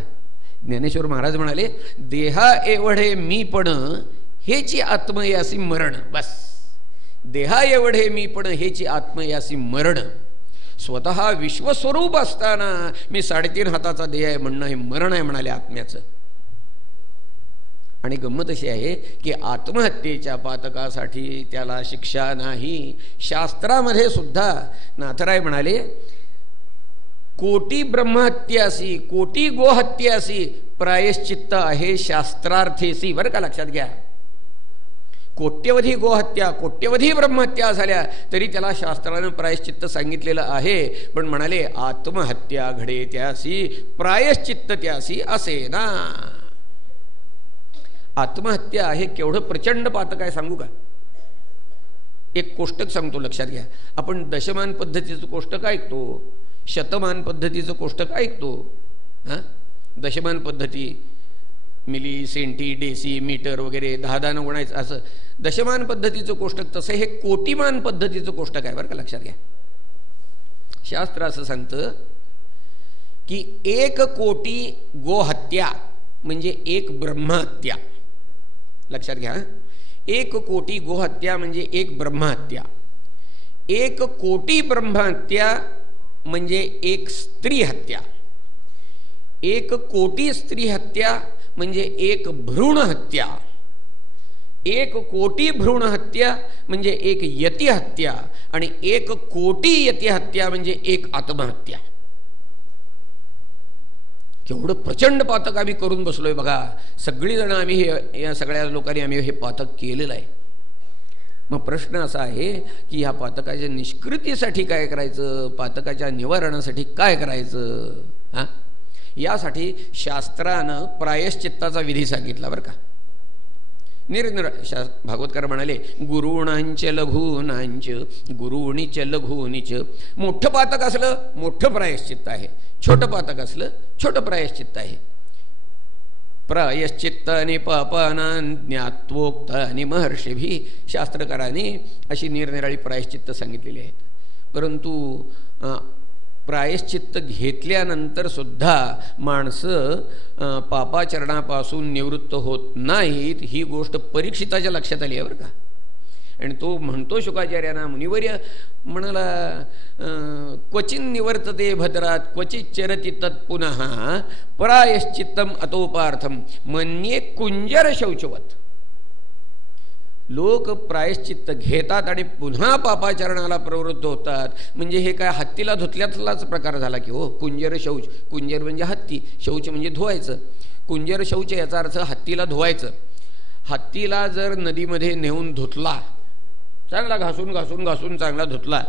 ज्ञानेश्वर महाराज म्हणाले, देहा एवढे मीपण हेची आत्मयासी मरण. बस, देहा एवढे मीपण हेची आत्मयासी मरण. स्वतः विश्वस्वरूप असताना मी 3.5 हाताचा देह आहे म्हणणं हे मरण आहे म्हणाले आत्म्याचं. आणि गंमत अशी आहे की आत्महत्येच्या पातकासाठी त्याला शिक्षा नाही. शास्त्रामध्ये सुद्धा नाथराय म्हणाले, कोटी ब्रह्महत्यासी कोटी गोहत्यासी प्रायश्चित्त आहे शास्त्रार्थेसी. बरं का, लक्षात घ्या. कोट्यवधी गोहत्या कोट्यवधी ब्रह्महत्या झाल्या तरी त्याला शास्त्रानं प्रायश्चित्त सांगितलेलं आहे. पण म्हणाले आत्महत्या घडे त्यासी प्रायश्चित्त त्यासी असे ना. आत्महत्या आहे केवढं प्रचंड पातक आहे सांगू का. एक कोष्टक सांगतो, लक्षात घ्या. आपण दशमान पद्धतीचं कोष्टक ऐकतो, शतमान पद्धतीचं कोष्टक ऐकतो. दशमान पद्धती मिली सेंटी डेसी मीटर वगैरे 10 गुणायचं असं दशमान पद्धतीचं कोष्टक. तसं हे कोटीमान पद्धतीचं कोष्टक आहे बरं का, लक्षात घ्या. शास्त्र असं सांगतं की 1 कोटी गोहत्या म्हणजे 1 ब्रह्महत्या. लक्षात घ्या, 1 कोटी गोहत्या म्हणजे 1 ब्रह्महत्या. 1 कोटी ब्रह्महत्या म्हणजे 1 स्त्री हत्या. 1 कोटी स्त्री हत्या म्हणजे 1 भ्रूण हत्या. 1 कोटी भ्रूण हत्या म्हणजे 1 यती हत्या. आणि 1 कोटी यती हत्या म्हणजे 1 आत्महत्या. केवढं प्रचंड पातक आम्ही करून बसलोय बघा. सगळीजण आम्ही हे, या सगळ्या लोकांनी आम्ही हे पातक केलेलं आहे. मग प्रश्न असा आहे की ह्या पातकाच्या निष्कृतीसाठी काय करायचं, पातकाच्या निवारणासाठी काय करायचं. यासाठी शास्त्रानं प्रायश्चित्ताचा विधी सांगितला बरं का. भागवतकार म्हणाले, गुरुणांच लघूनांच गुरुणीच लघूनीच. मोठं पातक असलं मोठं प्रायश्चित्त आहे, छोटं पातक असलं छोटं प्रायश्चित्त आहे. प्रायश्चित्तानि पापानां ज्ञात्वोक्तानि महर्षिभिः. शास्त्रकारांनी अशी निरनिराळी प्रायश्चित्त सांगितलेली आहेत. परंतु प्रायश्चित्त घेतल्यानंतर सुद्धा माणसं पापाचरणापासून निवृत्त होत नाहीत. ही गोष्ट परीक्षिताच्या लक्षात आली आहे बरं का. आणि तो म्हणतो शुकाचार्यांना, मुनिवर्य म्हणाला, क्वचिन निवर्तते भद्रात क्वचित चरति तत्पुनः प्रायश्चित्तम अतोपार्थम मन्ये कुंजर शौचवत. लोक प्रायश्चित्त घेतात आणि पुन्हा पापाचरणाला प्रवृत्त होतात. म्हणजे हे काय हत्तीला धुतल्यातलाच प्रकार झाला की हो. कुंजर शौच, कुंजर म्हणजे हत्ती, शौच म्हणजे धुवायचं. कुंजर शौच याचा अर्थ हत्तीला धुवायचं. हत्तीला जर नदीमध्ये नेऊन धुतला, चांगला घासून घासून घासून चांगला धुतला,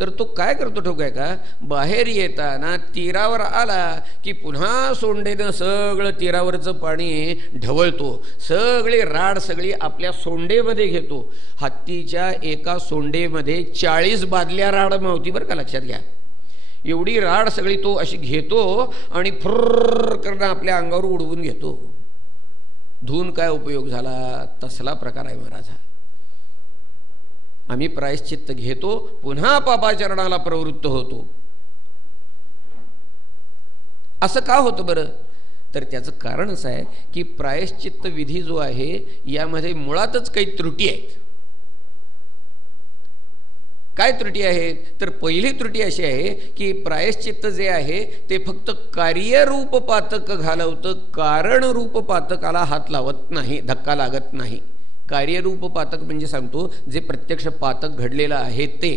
तर तो काय करतो ठोक आहे का, बाहेर येताना तीरावर आला की पुन्हा सोंडेनं सगळं तीरावरचं पाणी ढवळतो. सगळी राड सगळी आपल्या सोंडेमध्ये घेतो. हत्तीच्या एका सोंडेमध्ये 40 बादल्या राड मावती बरं का, लक्षात घ्या. एवढी राड सगळी तो अशी घेतो आणि फुर्र करणं आपल्या अंगावर उडवून घेतो. धुवून काय उपयोग झाला, तसला प्रकार आहे महाराज. आम्ही प्रायश्चित्त घेतो, पुन्हा पापाचरणाला प्रवृत्त होतो. असं का होतं बरं? तर त्याचं कारण असं आहे की प्रायश्चित्त विधी जो आहे यामध्ये मुळातच काही त्रुटी आहेत. काय त्रुटी आहेत? तर पहिली त्रुटी अशी आहे की प्रायश्चित्त जे आहे ते फक्त कार्यरूप पातक घालवतं, कारणरूप पातकाला हात लावत नाही, धक्का लागत नाही. कार्यरूप पातक म्हणजे सांगतो जे प्रत्यक्ष पातक घडलेलं आहे ते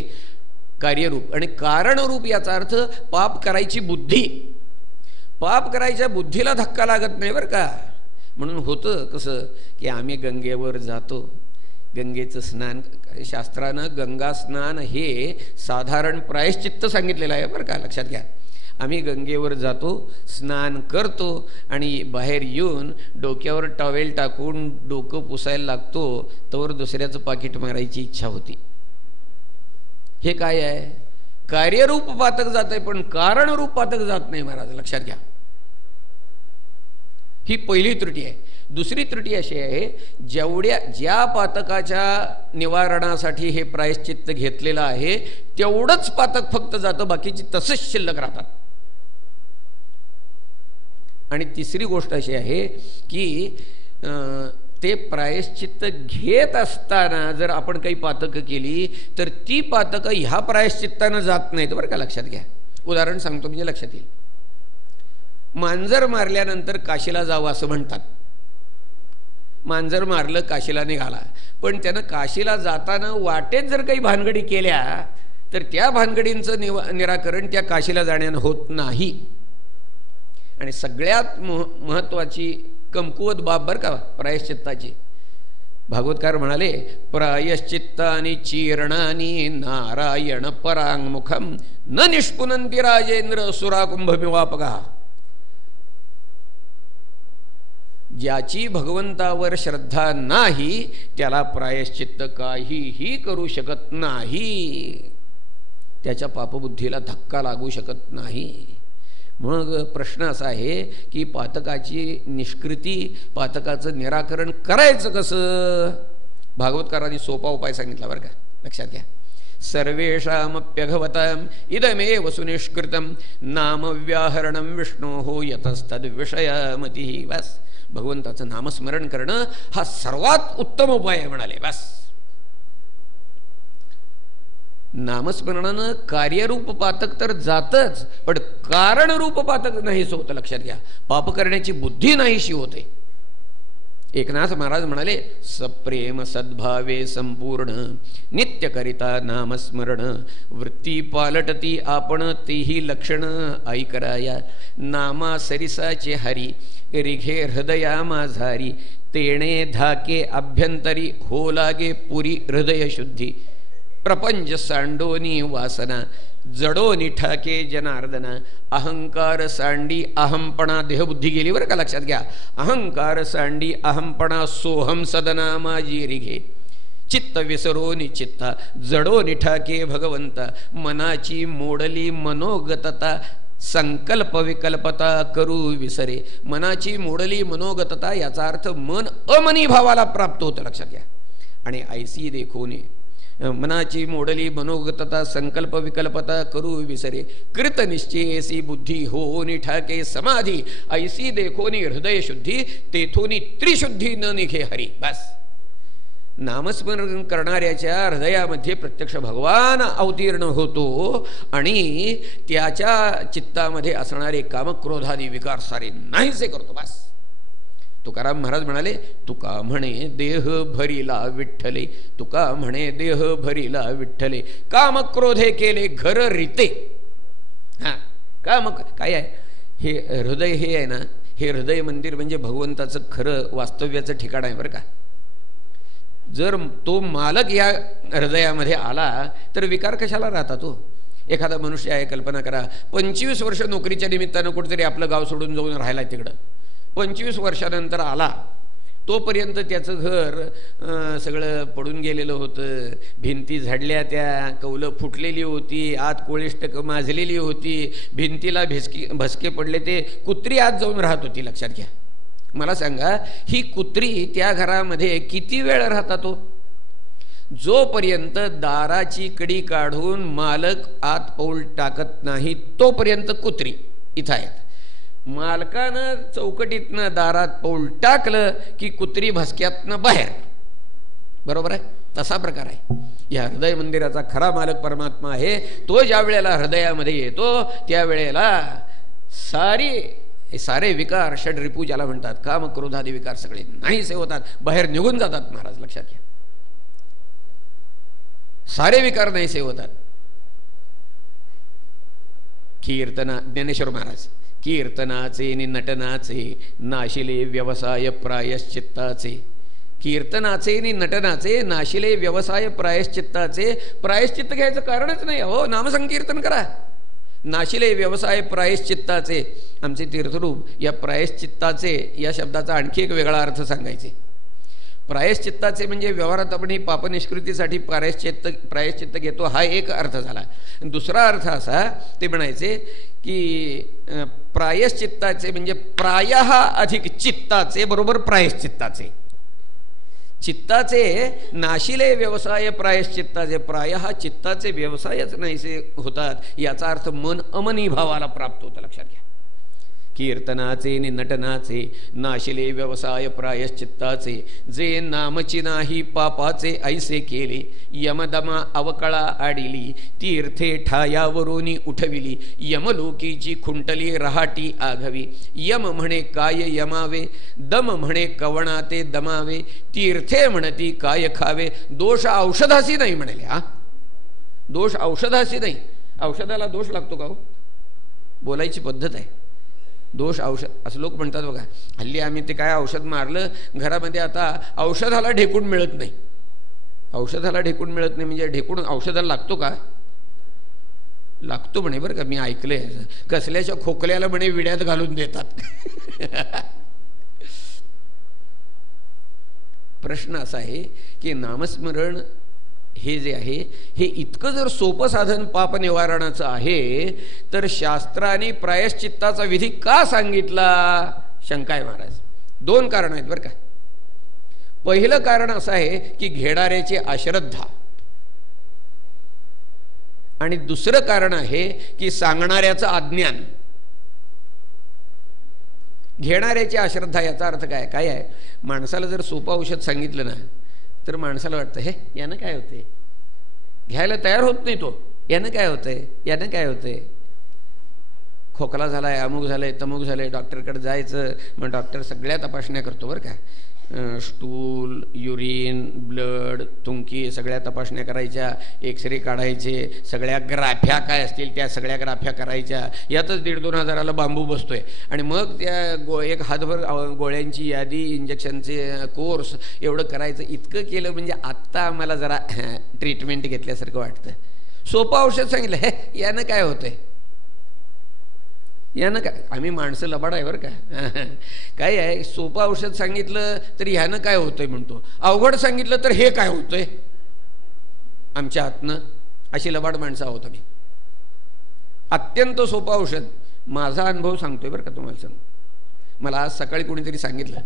कार्यरूप. आणि कारणरूप याचा अर्थ पाप करायची बुद्धी. पाप करायच्या बुद्धीला धक्का लागत नाही बरं का. म्हणून होतं कसं की आम्ही गंगेवर जातो, गंगेचं स्नान, शास्त्रानं गंगा स्नान हे साधारण प्रायश्चित्त सांगितलेलं आहे बरं का, लक्षात घ्या. आम्ही गंगेवर जातो, स्नान करतो आणि बाहेर येऊन डोक्यावर टॉवेल टाकून डोकं पुसायला लागतो, तोवर दुसऱ्याचं पाकिट मारायची इच्छा होती. हे काय आहे? कार्यरूप पातक जात आहे पण कारणरूप पातक जात नाही महाराज, लक्षात घ्या. ही पहिली त्रुटी आहे. दुसरी त्रुटी अशी आहे, ज्या पातकाच्या निवारणासाठी हे प्रायश्चित्त घेतलेलं आहे तेवढंच पातक फक्त जातं, बाकीची तसंच शिल्लक राहतात. आणि तिसरी गोष्ट अशी आहे की ते प्रायश्चित्त घेत असताना जर आपण काही पातकं केली तर ती पातकं ह्या प्रायश्चित्तानं जात नाहीत बरं का, लक्षात घ्या. उदाहरण सांगतो म्हणजे लक्षात येईल. मांजर मारल्यानंतर काशीला जावं असं म्हणतात. मांजर मारलं, काशीला निघाला. पण त्यानं काशीला जाताना वाटेत जर काही भानगडी केल्या तर त्या भानगडींचं निराकरण त्या काशीला जाण्यानं होत नाही. आणि सगळ्यात महत्त्वाची कमकुवत बाब बरं का प्रायश्चित्ताची, भागवतकार म्हणाले, प्रायश्चित्तानि चीर्णानि नारायण परांगमुखम न निष्पुनंती राजेंद्र सुराकुंभमिवापगा. ज्याची भगवंतावर श्रद्धा नाही त्याला प्रायश्चित्त काहीही करू शकत नाही, त्याच्या पापबुद्धीला धक्का लागू शकत नाही. मग प्रश्न असा आहे की पातकाची निष्कृती, पातकाचं निराकरण करायचं कसं? भागवतकारांनी सोपा उपाय सांगितला बरं का, लक्षात घ्या. सर्वेषामप्यघवताम् इदमेव सुनिष्कृतं नामव्याहरणं विष्णोः यतस्तद् विषयमतिः. बस, भगवंताचं नामस्मरण करणं हा सर्वात उत्तम उपाय आहे म्हणाले. बस, नामस्मरणानं कार्यरूप पातक तर जातच, पण कारणरूप पातक नाहीच होतं. लक्षात घ्या, पाप करण्याची बुद्धी नाहीशी होते. एकनाथ महाराज म्हणाले, सप्रेम सद्भावे संपूर्ण नित्यकरिता नामस्मरण वृत्ती पालटती आपण तेही लक्षण ऐकराया. नामा सरिसाचे हरी रिघे हृदया माझारी तेणे धाके अभ्यंतरी हो लागे पुरी हृदय शुद्धी. प्रपंच सांडोनी वासना जडो निठाके जनार्दना. अहंकार सांडी अहमपणा, देहबुद्धी गेली बरं का, लक्षात घ्या. अहंकार सांडी अहमपणा सोहम सदना माझी रिघे. चित्त विसरो निचित्ता जडो निठाके भगवंता. मनाची मोडली मनोगतता संकल्प विकल्पता करू विसरे. मनाची मोडली मनोगतता याचा अर्थ मन अमनी भावाला प्राप्त होतं. लक्षात घ्या. आणि ऐसी देखोने मनाची मोडली मनोगतता संकल्प विकल्पता करू विसरे. कृत निश्चयेसी बुद्धी हो निठाके समाधी. ऐसी देखोनी हृदय शुद्धी तेथोनी त्रिशुद्धी न निघे हरी. बस, नामस्मरण करणाऱ्याच्या हृदयामध्ये प्रत्यक्ष भगवान अवतीर्ण होतो आणि त्याच्या चित्तामध्ये असणारे कामक्रोधादी विकार सारे नाहीसे करतो. बस, तुकाराम महाराज म्हणाले, तुका म्हणे देह भरीला विठ्ठले. तुका म्हणे देह भरीला विठ्ठले कामक्रोधे केले घर रीते. हा, काम काय आहे हे हृदय, हे आहे ना, हे हृदय मंदिर म्हणजे भगवंताचं खरं वास्तव्याचं ठिकाण आहे बरं का. जर तो मालक या हृदयामध्ये आला तर विकार कशाला राहता? तो एखादा मनुष्य आहे, कल्पना करा, 25 वर्ष नोकरीच्या निमित्तानं कुठेतरी आपलं गाव सोडून जाऊन राहिला तिकडं. 25 वर्षानंतर आला, तोपर्यंत त्याचं घर सगळं पडून गेलेलं होतं, भिंती झाडल्या, त्या कौलं फुटलेली होती, आत कोळिष्टक माजलेली होती, भिंतीला भसके पडले, ते कुत्री आत जाऊन राहत होती. लक्षात घ्या. मला सांगा, ही कुत्री त्या घरामध्ये किती वेळ राहता? तो जोपर्यंत दाराची कडी काढून मालक आत पाऊल टाकत नाही तोपर्यंत कुत्री इथं आहेत. मालकानं चौकटीतनं दारात पाऊल टाकलं की कुत्री भसक्यातनं बाहेर. बरोबर आहे? तसा प्रकार आहे. या हृदय मंदिराचा खरा मालक परमात्मा आहे. तो ज्या वेळेला हृदयामध्ये येतो त्यावेळेला सारे विकार, षड्रिपू ज्याला म्हणतात, काम क्रोधादी विकार सगळे नाहीसे होतात, बाहेर निघून जातात. महाराज लक्षात घ्या, सारे विकार नाहीसे होतात. कीर्तना, ज्ञानेश्वर महाराज, कीर्तनाचे नि नटनाचे नाशिले व्यवसाय प्रायश्चित्ताचे. कीर्तनाचे नि नटनाचे नाशिले व्यवसाय प्रायश्चित्ताचे. प्रायश्चित्त घ्यायचं कारणच नाही. हो, नामसंकीर्तन करा. नाशिले व्यवसाय प्रायश्चित्ताचे. आमचे तीर्थरूप या प्रायश्चित्ताचे या शब्दाचा आणखी एक वेगळा अर्थ सांगायचे. प्रायश्चित्ताचे म्हणजे व्यवहारात आपण ही पापनिष्कृतीसाठी प्रायश्चित्त घेतो, हा एक अर्थ झाला. दुसरा अर्थ असा, ते म्हणायचे की प्रायश्चित्ताचे म्हणजे प्रायः अधिक चित्ताचे बरोबर प्रायश्चित्ताचे. चित्ताचे नाशिले व्यवसाय प्रायश्चित्ताचे. प्रायः चित्ताचे व्यवसायच नाहीसे होतात याचा अर्थ मन अमनी भावाला प्राप्त होतं. लक्षात घ्या. कीर्तनाचे नि नटनाचे नाशिले व्यवसाय प्रायश्चित्ताचे जे नामची नाही पापाचे ऐसे केले यमदमा अवकळा आडिली तीर्थे ठायावरोनी उठविली यमलोकीची खुंटली रहाटी आघवी यम म्हणे काय यमावे दम म्हणे कवणा ते दमावे तीर्थे म्हणती काय खावे दोष औषधाशी नाही म्हणाले. हा दोष औषधाशी नाही. औषधाला दोष लागतो का हो? बोलायची पद्धत आहे. दोष औषध असं लोक म्हणतात बघा. हल्ली आम्ही ते काय औषध मारलं घरामध्ये आता औषधाला ढेकून मिळत नाही. औषधाला ढेकून मिळत नाही म्हणजे ढेकून औषधाला लागतो का? लागतो म्हणे बरं का. मी ऐकलंय कसल्याच्या खोकल्याला म्हणे विड्यात घालून देतात. प्रश्न असा आहे की नामस्मरण हे जे आहे हे इतकं जर सोपं साधन पाप निवारणाचं आहे तर शास्त्राने प्रायश्चित्ताचा विधी का सांगितला? शंका आहे महाराज. 2 कारण आहेत बरं का. पहिलं कारण असं आहे की घेणाऱ्याची अश्रद्धा आणि दुसरं कारण आहे की सांगणाऱ्याचं अज्ञान. घेणाऱ्याची अश्रद्धा याचा अर्थ काय काय आहे? माणसाला जर सोपं औषध सांगितलं ना तर माणसाला वाटतं हे यानं काय होते, घ्यायला तयार होत नाही तो. यानं काय होतंय, यानं काय होतंय, खोकला झालाय, अमुक झालंय, तमुक झालंय, डॉक्टरकडे जायचं. मग डॉक्टर सगळ्या तपासण्या करतो बरं का. स्टूल, युरिन, ब्लड, थुंकी सगळ्या तपासण्या करायच्या, एक्सरे काढायचे, सगळ्या ग्राफ्या काय असतील त्या सगळ्या ग्राफ्या करायच्या. यातच 1,5-2 हजाराला बांबू बसतोय. आणि मग त्या एक हातभर गोळ्यांची यादी, इंजेक्शनचे कोर्स एवढं करायचं. इतकं केलं म्हणजे आत्ता आम्हाला जरा ट्रीटमेंट घेतल्यासारखं वाटतं. सोपं औषध सांगितलं हे यानं काय होतंय, यानं काय. आम्ही माणसं लबाड आहे बरं का. काय आहे सोपं औषध सांगितलं तर ह्यानं काय होतंय म्हणतो, अवघड सांगितलं तर हे काय होतंय आमच्या हातनं. अशी लबाड माणसं आहोत आम्ही. अत्यंत सोपं औषध. माझा अनुभव सांगतोय बरं का तुम्हाला. सांग मला आज सकाळी कोणीतरी सांगितलं,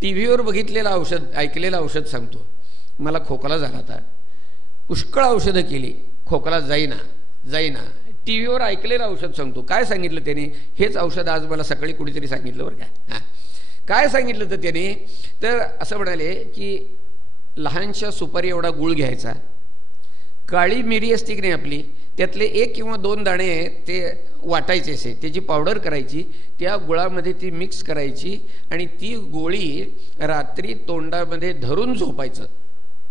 टीव्हीवर बघितलेलं औषध, ऐकलेलं औषध सांगतो. मला खोकला झाला होता, पुष्कळ औषधं केली, खोकला जाईना. टीव्हीवर ऐकलेलं औषध सांगतो. काय सांगितलं त्याने, हेच औषध आज मला सकाळी कुणीतरी सांगितलं बरं का. काय सांगितलं तर त्याने, तर असं म्हणाले की लहानशा सुपारी एवढा गुळ घ्यायचा, काळी मिरी असते की नाही आपली, त्यातले 1 किंवा 2 दाणे ते वाटायचे असे, त्याची पावडर करायची, त्या गुळामध्ये ती मिक्स करायची आणि ती गोळी रात्री तोंडामध्ये धरून झोपायचं.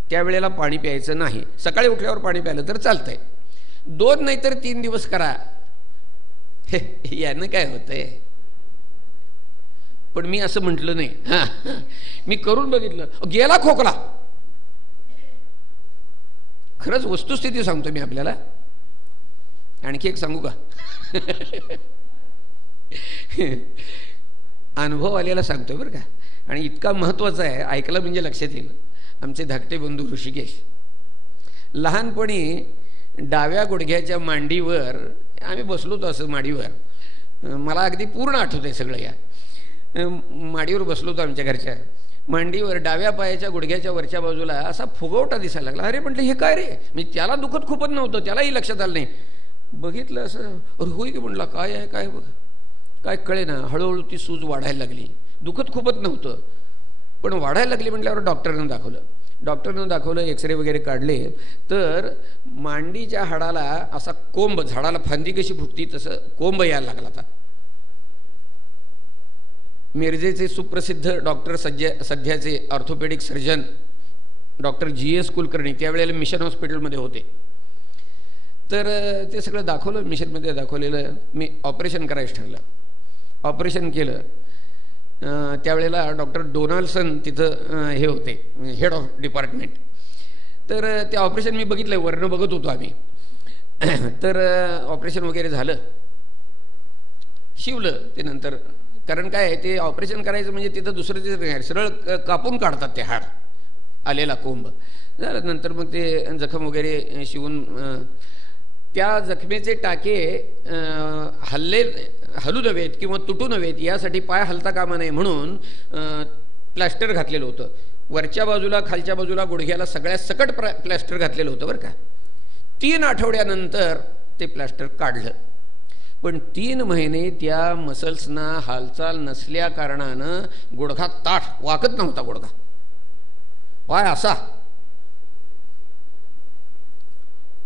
त्यावेळेला पाणी प्यायचं नाही. सकाळी उठल्यावर पाणी प्यायलं तर चालतंय. 2 नाही तर 3 दिवस करा. यानं काय होतंय. पण मी असं म्हटलं नाही. मी करून बघितलं, गेला खोकला. खरंच वस्तुस्थिती सांगतो मी आपल्याला. आणखी एक सांगू का? अनुभव आलेला सांगतोय बरं का. आणि इतका महत्त्वाचा आहे, ऐकलं म्हणजे लक्षात येईल. आमचे धाकटे बंधू ऋषिकेश लहानपणी डाव्या गुडघ्याच्या मांडीवर आम्ही बसलो होतो. असं माडीवर, मला अगदी पूर्ण आठवत आहे सगळं. या माडीवर बसलो होतो आमच्या घरच्या मांडीवर. डाव्या पायाच्या गुडघ्याच्या वरच्या बाजूला असा फुगवटा दिसायला लागला. अरे म्हटलं हे काय रे. म्हणजे त्याला दुखत खूपच नव्हतं, त्यालाही लक्षात आलं नाही. बघितलं असं, अरे होय की म्हटलं काय आहे काय बघ, काय कळे ना. हळूहळू ती सूज वाढायला लागली. दुखत खूपच नव्हतं पण वाढायला लागली. म्हटल्यावर डॉक्टरनं दाखवलं, एक्सरे वगैरे काढले, तर मांडीच्या हाडाला असा कोंब, झाडाला फांदी कशी फुटती तसं कोंब यायला लागला होता. मिरजेचे सुप्रसिद्ध डॉक्टर सध्याचे orthopaedic surgeon doctor GS Kulkarni त्यावेळेला मिशन हॉस्पिटलमध्ये होते. तर ते सगळं दाखवलं, मिशनमध्ये दाखवलेलं. मी ऑपरेशन करायचं ठरलं. ऑपरेशन केलं. त्यावेळेला डॉक्टर डोनाल्डसन तिथं हे होते, हेड ऑफ डिपार्टमेंट. तर ते ऑपरेशन मी बघितलं, वरनं बघत होतो आम्ही. तर ऑपरेशन वगैरे झालं, शिवलं ते नंतर. कारण काय ते ऑपरेशन करायचं म्हणजे तिथं दुसरं ते सरळ कापून काढतात ते हाड, आलेला कोंब. झालं नंतर मग ते जखम वगैरे शिवून, त्या जखमेचे टाके हलू नव्हेत किंवा तुटू नव्हेत यासाठी पाय हलता कामा नये म्हणून प्लॅस्टर घातलेलं होतं. वरच्या बाजूला, खालच्या बाजूला, गुडघ्याला सगळ्यात सकट प्लॅस्टर घातलेलं होतं बरं का. 3 आठवड्यानंतर ते प्लॅस्टर काढलं. पण 3 महिने त्या मसल्सना हालचाल नसल्या कारणानं गुडघा ताठ वाकत नव्हता. गुडघा पाय असा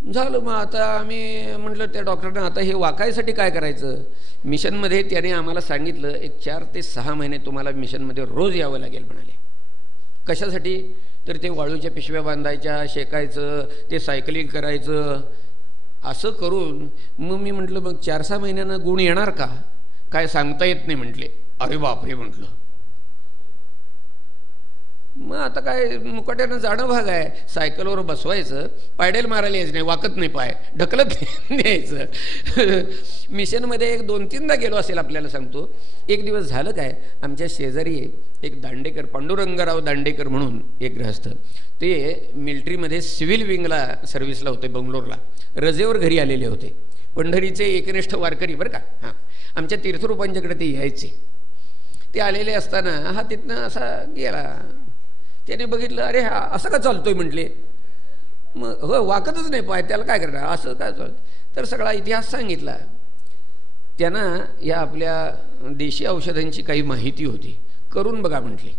झालं. मग आता आम्ही म्हटलं त्या डॉक्टरना, आता हे वाकायसाठी काय करायचं? मिशनमध्ये त्याने आम्हाला सांगितलं, एक 4 ते 6 महिने तुम्हाला मिशनमध्ये रोज यावं लागेल म्हणाले. कशासाठी? तर ते वाळूच्या पिशव्या बांधायच्या, शेकायचं, ते सायकलिंग करायचं. असं करून मग मी म्हटलं, मग 4-6 महिन्यानं गुण येणार का? काय सांगता येत नाही म्हटले. अरे बापरे म्हटलं. मग आता काय मुकाट्यानं जाणं भाग आहे. सायकलवर बसवायचं, पायडेल मारायला यायचं नाही, वाकत नाही, पाय ढकलत न्यायचं. मिशनमध्ये एक 2-3दा गेलो असेल आपल्याला सांगतो. एक दिवस झालं काय, आमच्या शेजारी एक दांडेकर, पांडुरंगराव दांडेकर म्हणून एक गृहस्थ, ते मिलिटरीमध्ये सिव्हिल विंगला सर्व्हिसला होते, बंगलोरला. रजेवर घरी आलेले होते. पंढरीचे एकनिष्ठ वारकरी बरं का. हां, आमच्या तीर्थरूपांच्याकडे ते यायचे. ते आलेले असताना हा तिथनं असा गेला. त्याने बघितलं, अरे हा असं का चालतोय म्हटले. मग हो, वाकतच नाही पाय, त्याला काय करणार, असं काय चालतं. तर सगळा इतिहास सांगितला. त्यांना या आपल्या देशी औषधांची काही माहिती होती. करून बघा म्हटले,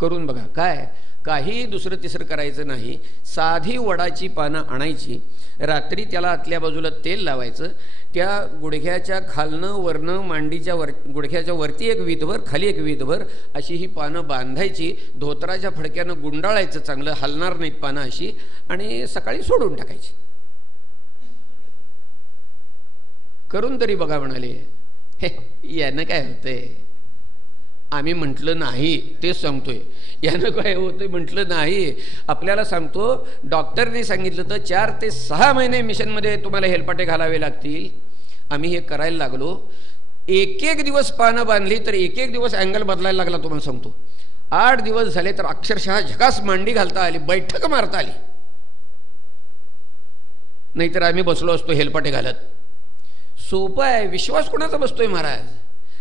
करून बघा. काय, काही दुसरं तिसरं करायचं नाही. साधी वडाची पानं आणायची, रात्री त्याला आतल्या बाजूला तेल लावायचं, त्या गुडघ्याच्या खालनं वरनं मांडीच्या गुडघ्याच्या वरती एक वीतभर, खाली एक वीतभर अशी ही पानं बांधायची. धोतराच्या फडक्यानं गुंडाळायचं, चांगलं हलणार नाहीत पानं अशी, आणि सकाळी सोडून टाकायची. करून तरी बघा म्हणाले. हे यानं काय होतंय? आम्ही म्हटलं नाही, तेच सांगतोय. यानं काय होतंय म्हटलं नाही. आपल्याला सांगतो, डॉक्टरने सांगितलं तर 4 ते 6 महिने मिशनमध्ये तुम्हाला हेलपाटे घालावे लागतील. आम्ही हे करायला लागलो. 1-1 दिवस पानं बांधली तर 1-1 दिवस अँगल बदलायला लागला. तुम्हाला सांगतो, 8 दिवस झाले तर अक्षरशः झकास मांडी घालता आली, बैठक मारता आली. नाहीतर आम्ही बसलो असतो हेलपाटे घालत. सोपं आहे. विश्वास कोणाचा बसतोय महाराज?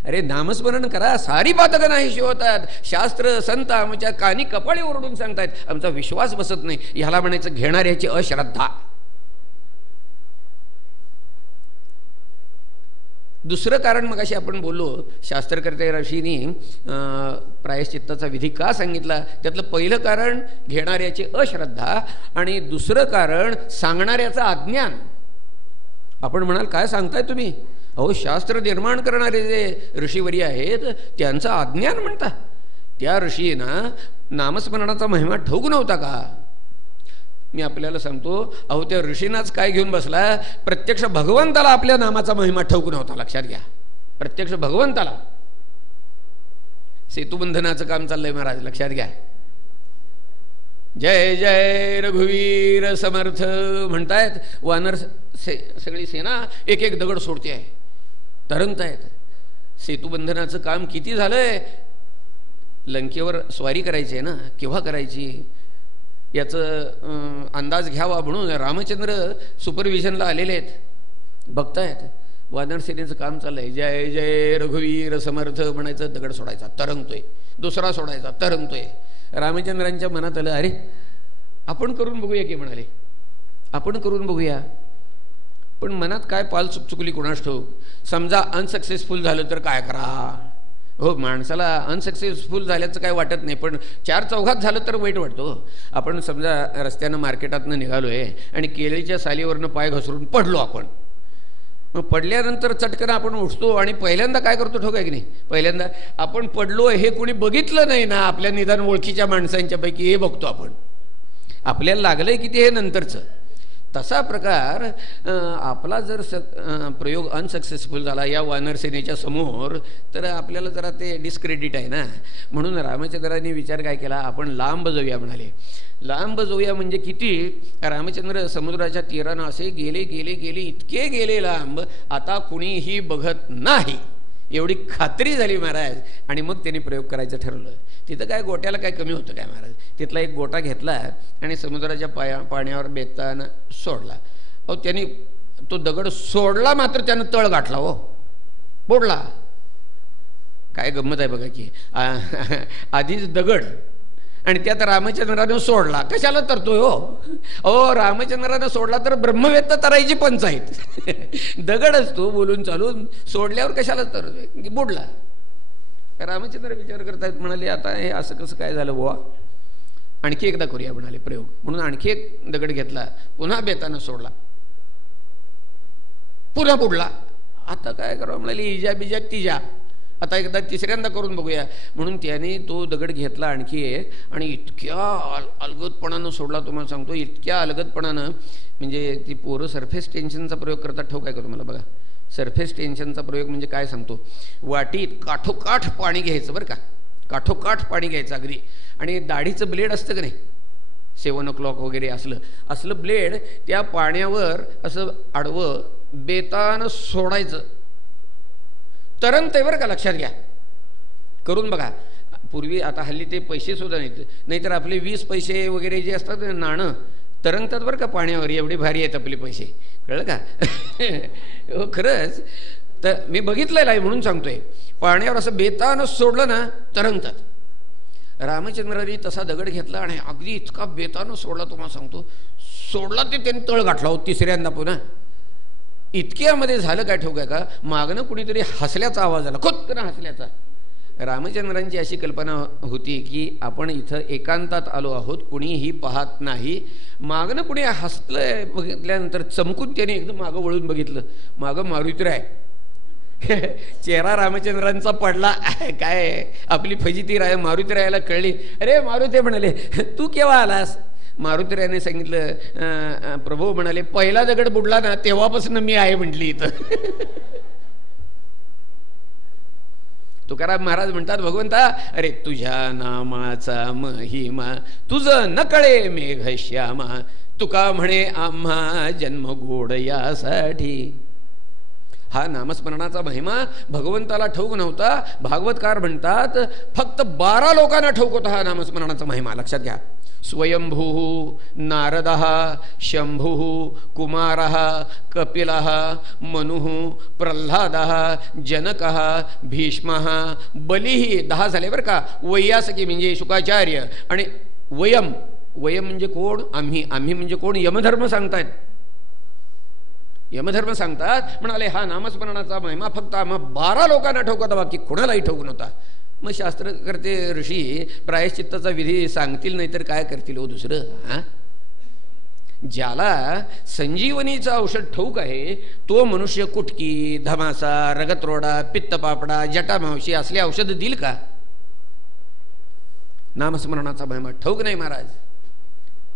अरे नामस्मरण करा, सारी पातकं नाहीशी होतात. शास्त्र संत आमच्या कानी कपाळी ओरडून सांगतायत, आमचा विश्वास बसत नाही. ह्याला म्हणायचं घेणाऱ्याची अश्रद्धा. दुसरं कारण मग अशी आपण बोललो, शास्त्रकर्ते ऋषींनी प्रायश्चित्ताचा विधी का सांगितला, त्यातलं पहिलं कारण घेणाऱ्याची अश्रद्धा, आणि दुसरं कारण सांगणाऱ्याचं अज्ञान. आपण म्हणाल काय सांगताय तुम्ही? अहो, शास्त्र निर्माण करणारे जे ऋषीवर्य आहेत त्यांचं अज्ञान म्हणता. त्या ऋषींना नामस्मरणाचा महिमा ठाऊक नव्हता का? मी आपल्याला सांगतो, अहो त्या ऋषींनाच काय घेऊन बसला, प्रत्यक्ष भगवंताला आपल्या नामाचा महिमा ठाऊक नव्हता. लक्षात घ्या, प्रत्यक्ष भगवंताला. सेतुबंधनाचं काम चाललंय महाराज, लक्षात घ्या. जय जय रघुवीर समर्थ म्हणतायत. वानर सगळी सेना एक एक दगड सोडते आहे, तरंगतायत. सेतुबंधनाचं काम किती झालंय? लंकेवर स्वारी करायची आहे ना, केव्हा करायची याचं अंदाज घ्यावा म्हणून रामचंद्र सुपरविजनला आलेले आहेत, बघतायत. वानर सेनेचं काम चाललंय. जय जय रघुवीर समर्थ म्हणायचं, दगड सोडायचा, तरंगतोय. दुसरा सोडायचा, तरंगतोय. रामचंद्रांच्या मनात आलं, अरे आपण करून बघूया की. म्हणाले आपण करून बघूया. पण मनात काय पाल चुकली कोणास ठाऊक. समजा अनसक्सेसफुल झालं तर काय करा? हो, माणसाला अनसक्सेसफुल झाल्याचं काय वाटत नाही, पण 4-4 झालं तर वाईट वाटतो. आपण समजा रस्त्यानं मार्केटातनं निघालोय आणि केळीच्या सालीवरनं पाय घसरून पडलो आपण. मग पडल्यानंतर चटकन आपण उठतो आणि पहिल्यांदा काय करतो ठाऊक आहे की नाही? पहिल्यांदा आपण पडलो हे कोणी बघितलं नाही ना, आपल्या निदान ओळखीच्या माणसांच्या पैकी हे बघतो आपण. आपल्याला लागलंय किती हे नंतरचं. तसा प्रकार आपला जर प्रयोग अनसक्सेसफुल झाला या वानरसेनेच्या समोर, तर आपल्याला जरा ते डिस्क्रेडिट आहे ना. म्हणून रामचंद्रांनी विचार काय केला, आपण लांब जाऊया म्हणाले. लांब जाऊया म्हणजे किती? रामचंद्र समुद्राच्या तीरानं असे गेले गेले गेले, इतके गेले लांब, आता कुणीही बघत नाही एवढी खात्री झाली महाराज. आणि मग त्यांनी प्रयोग करायचं ठरवलं. तिथं काय गोट्याला काय कमी होतं काय महाराज? तिथला एक गोटा घेतला आणि समुद्राच्या पाण्यावर बेताना सोडला. अहो त्यांनी तो दगड सोडला, मात्र त्यानं तळ गाठला, हो बुडला. काय गंमत आहे बघा की. आधीच दगड आणि त्यात रामचंद्रानं सोडला. कशाला तरतोय हो? अहो, रामचंद्रानं सोडला तर ब्रह्मवेत्ता तरायची पंचायत. दगडच तो बोलून चालून सोडल्यावर कशाला तरतोय? बुडला. रामचंद्र विचार करतायत, म्हणाले आता हे असं कसं काय झालं बुवा, आणखी एकदा करूया म्हणाले प्रयोग. म्हणून आणखी एक दगड घेतला, पुन्हा बेतानं सोडला, पुन्हा बुडला. आता काय करावं म्हणाले, इजा बिजा तिजा, आता एकदा तिसऱ्यांदा करून बघूया. म्हणून त्याने तो दगड घेतला आणखी एक, आणि इतक्या अलगदपणानं सोडला, तुम्हाला सांगतो इतक्या अलगदपणानं. म्हणजे ती पोरं सरफेस टेन्शनचा प्रयोग करतात. ठाऊक आहे का तुम्हाला? बघा, सरफेस टेन्शनचा प्रयोग म्हणजे काय सांगतो. वाटीत काठोकाठ पाणी घ्यायचं बरं का, काठोकाठ पाणी घ्यायचं अगदी, आणि दाढीचं ब्लेड असतं का नाही, 7 o'clock वगैरे असलं ब्लेड त्या पाण्यावर असं आडवं बेतानं सोडायचं. तरंगत आहे बरं का, लक्षात घ्या, करून बघा. पूर्वी, आता हल्ली ते पैसे सुद्धा नाहीतर आपले 20 पैसे वगैरे जे असतात नाणं तरंगतात बरं का पाण्यावर. एवढे भारी आहेत आपले पैसे, कळलं का? हो, खरंच. तर मी बघितलेलं आहे म्हणून सांगतोय. पाण्यावर असं बेतानं सोडलं ना तरंगतात. रामचंद्राने तसा दगड घेतला आणि अगदी इतका बेतानं सोडला, तुम्हाला सांगतो. सोडला ते त्यांनी तळ गाठला हो तिसऱ्यांदा पुन्हा. इतक्यामध्ये झालं काय ठाऊक आहे का, मागणं कुणीतरी हसल्याचा आवाज आला, खोत्कन हसल्याचा. रामचंद्रांची अशी कल्पना होती की आपण इथं एकांतात आलो आहोत, कुणीही पाहत नाही. मागणं कुणी हसलं बघितल्यानंतर चमकून त्याने एकदम मागं वळून बघितलं. मागं मारुतीराय. चेहरा रामचंद्रांचा पडला. काय आपली फजिती मारुतीरायाला कळली. अरे मारुती म्हणाले, तू केव्हा आलास? मारुतीरायाने सांगितलं, प्रभू म्हणाले, पहिला दगड बुडला ना तेव्हापासून मी आहे म्हटली इथं. तुकाराम महाराज म्हणतात, भगवंता, अरे तुझ्या नामाचा महिमा तुझं न कळे मेघश्यामा, तुका म्हणे आम्हा जन्म गोड यासाठी. हा नामस्मरणाचा महिमा भगवंताला ठाऊक नव्हता. भागवतकार म्हणतात फक्त 12 लोकांना ठाऊक होता हा नामस्मरणाचा महिमा. लक्षात घ्या. स्वयंभू, नारदः, शंभू, कुमारः, कपिलः, मनुः, प्रल्हादः, जनकः, भीष्मः, बलिः. 10 झाले बरं का. वैयासकी म्हणजे शुकाचार्य, आणि वयम म्हणजे कोण? आम्ही म्हणजे कोण? यमधर्म सांगतायत. यमधर्म सांगतात. म्हणाले हा नामस्मरणाचा महिमा फक्त आम्हा 12 लोकांना ठाऊक होता, बाकी कोणालाही ठाऊक नव्हता. मग शास्त्रकर्ते ऋषी प्रायश्चित्ताचा विधी सांगतील, नाही तर काय करतील हो दुसरं? हा, ज्याला संजीवनीचं औषध ठाऊक आहे तो मनुष्य कुटकी, धमासा, रगतरोडा, पित्तपापडा, जटामावशी असले औषध देईल का? नामस्मरणाचा महिमा ठाऊक नाही महाराज.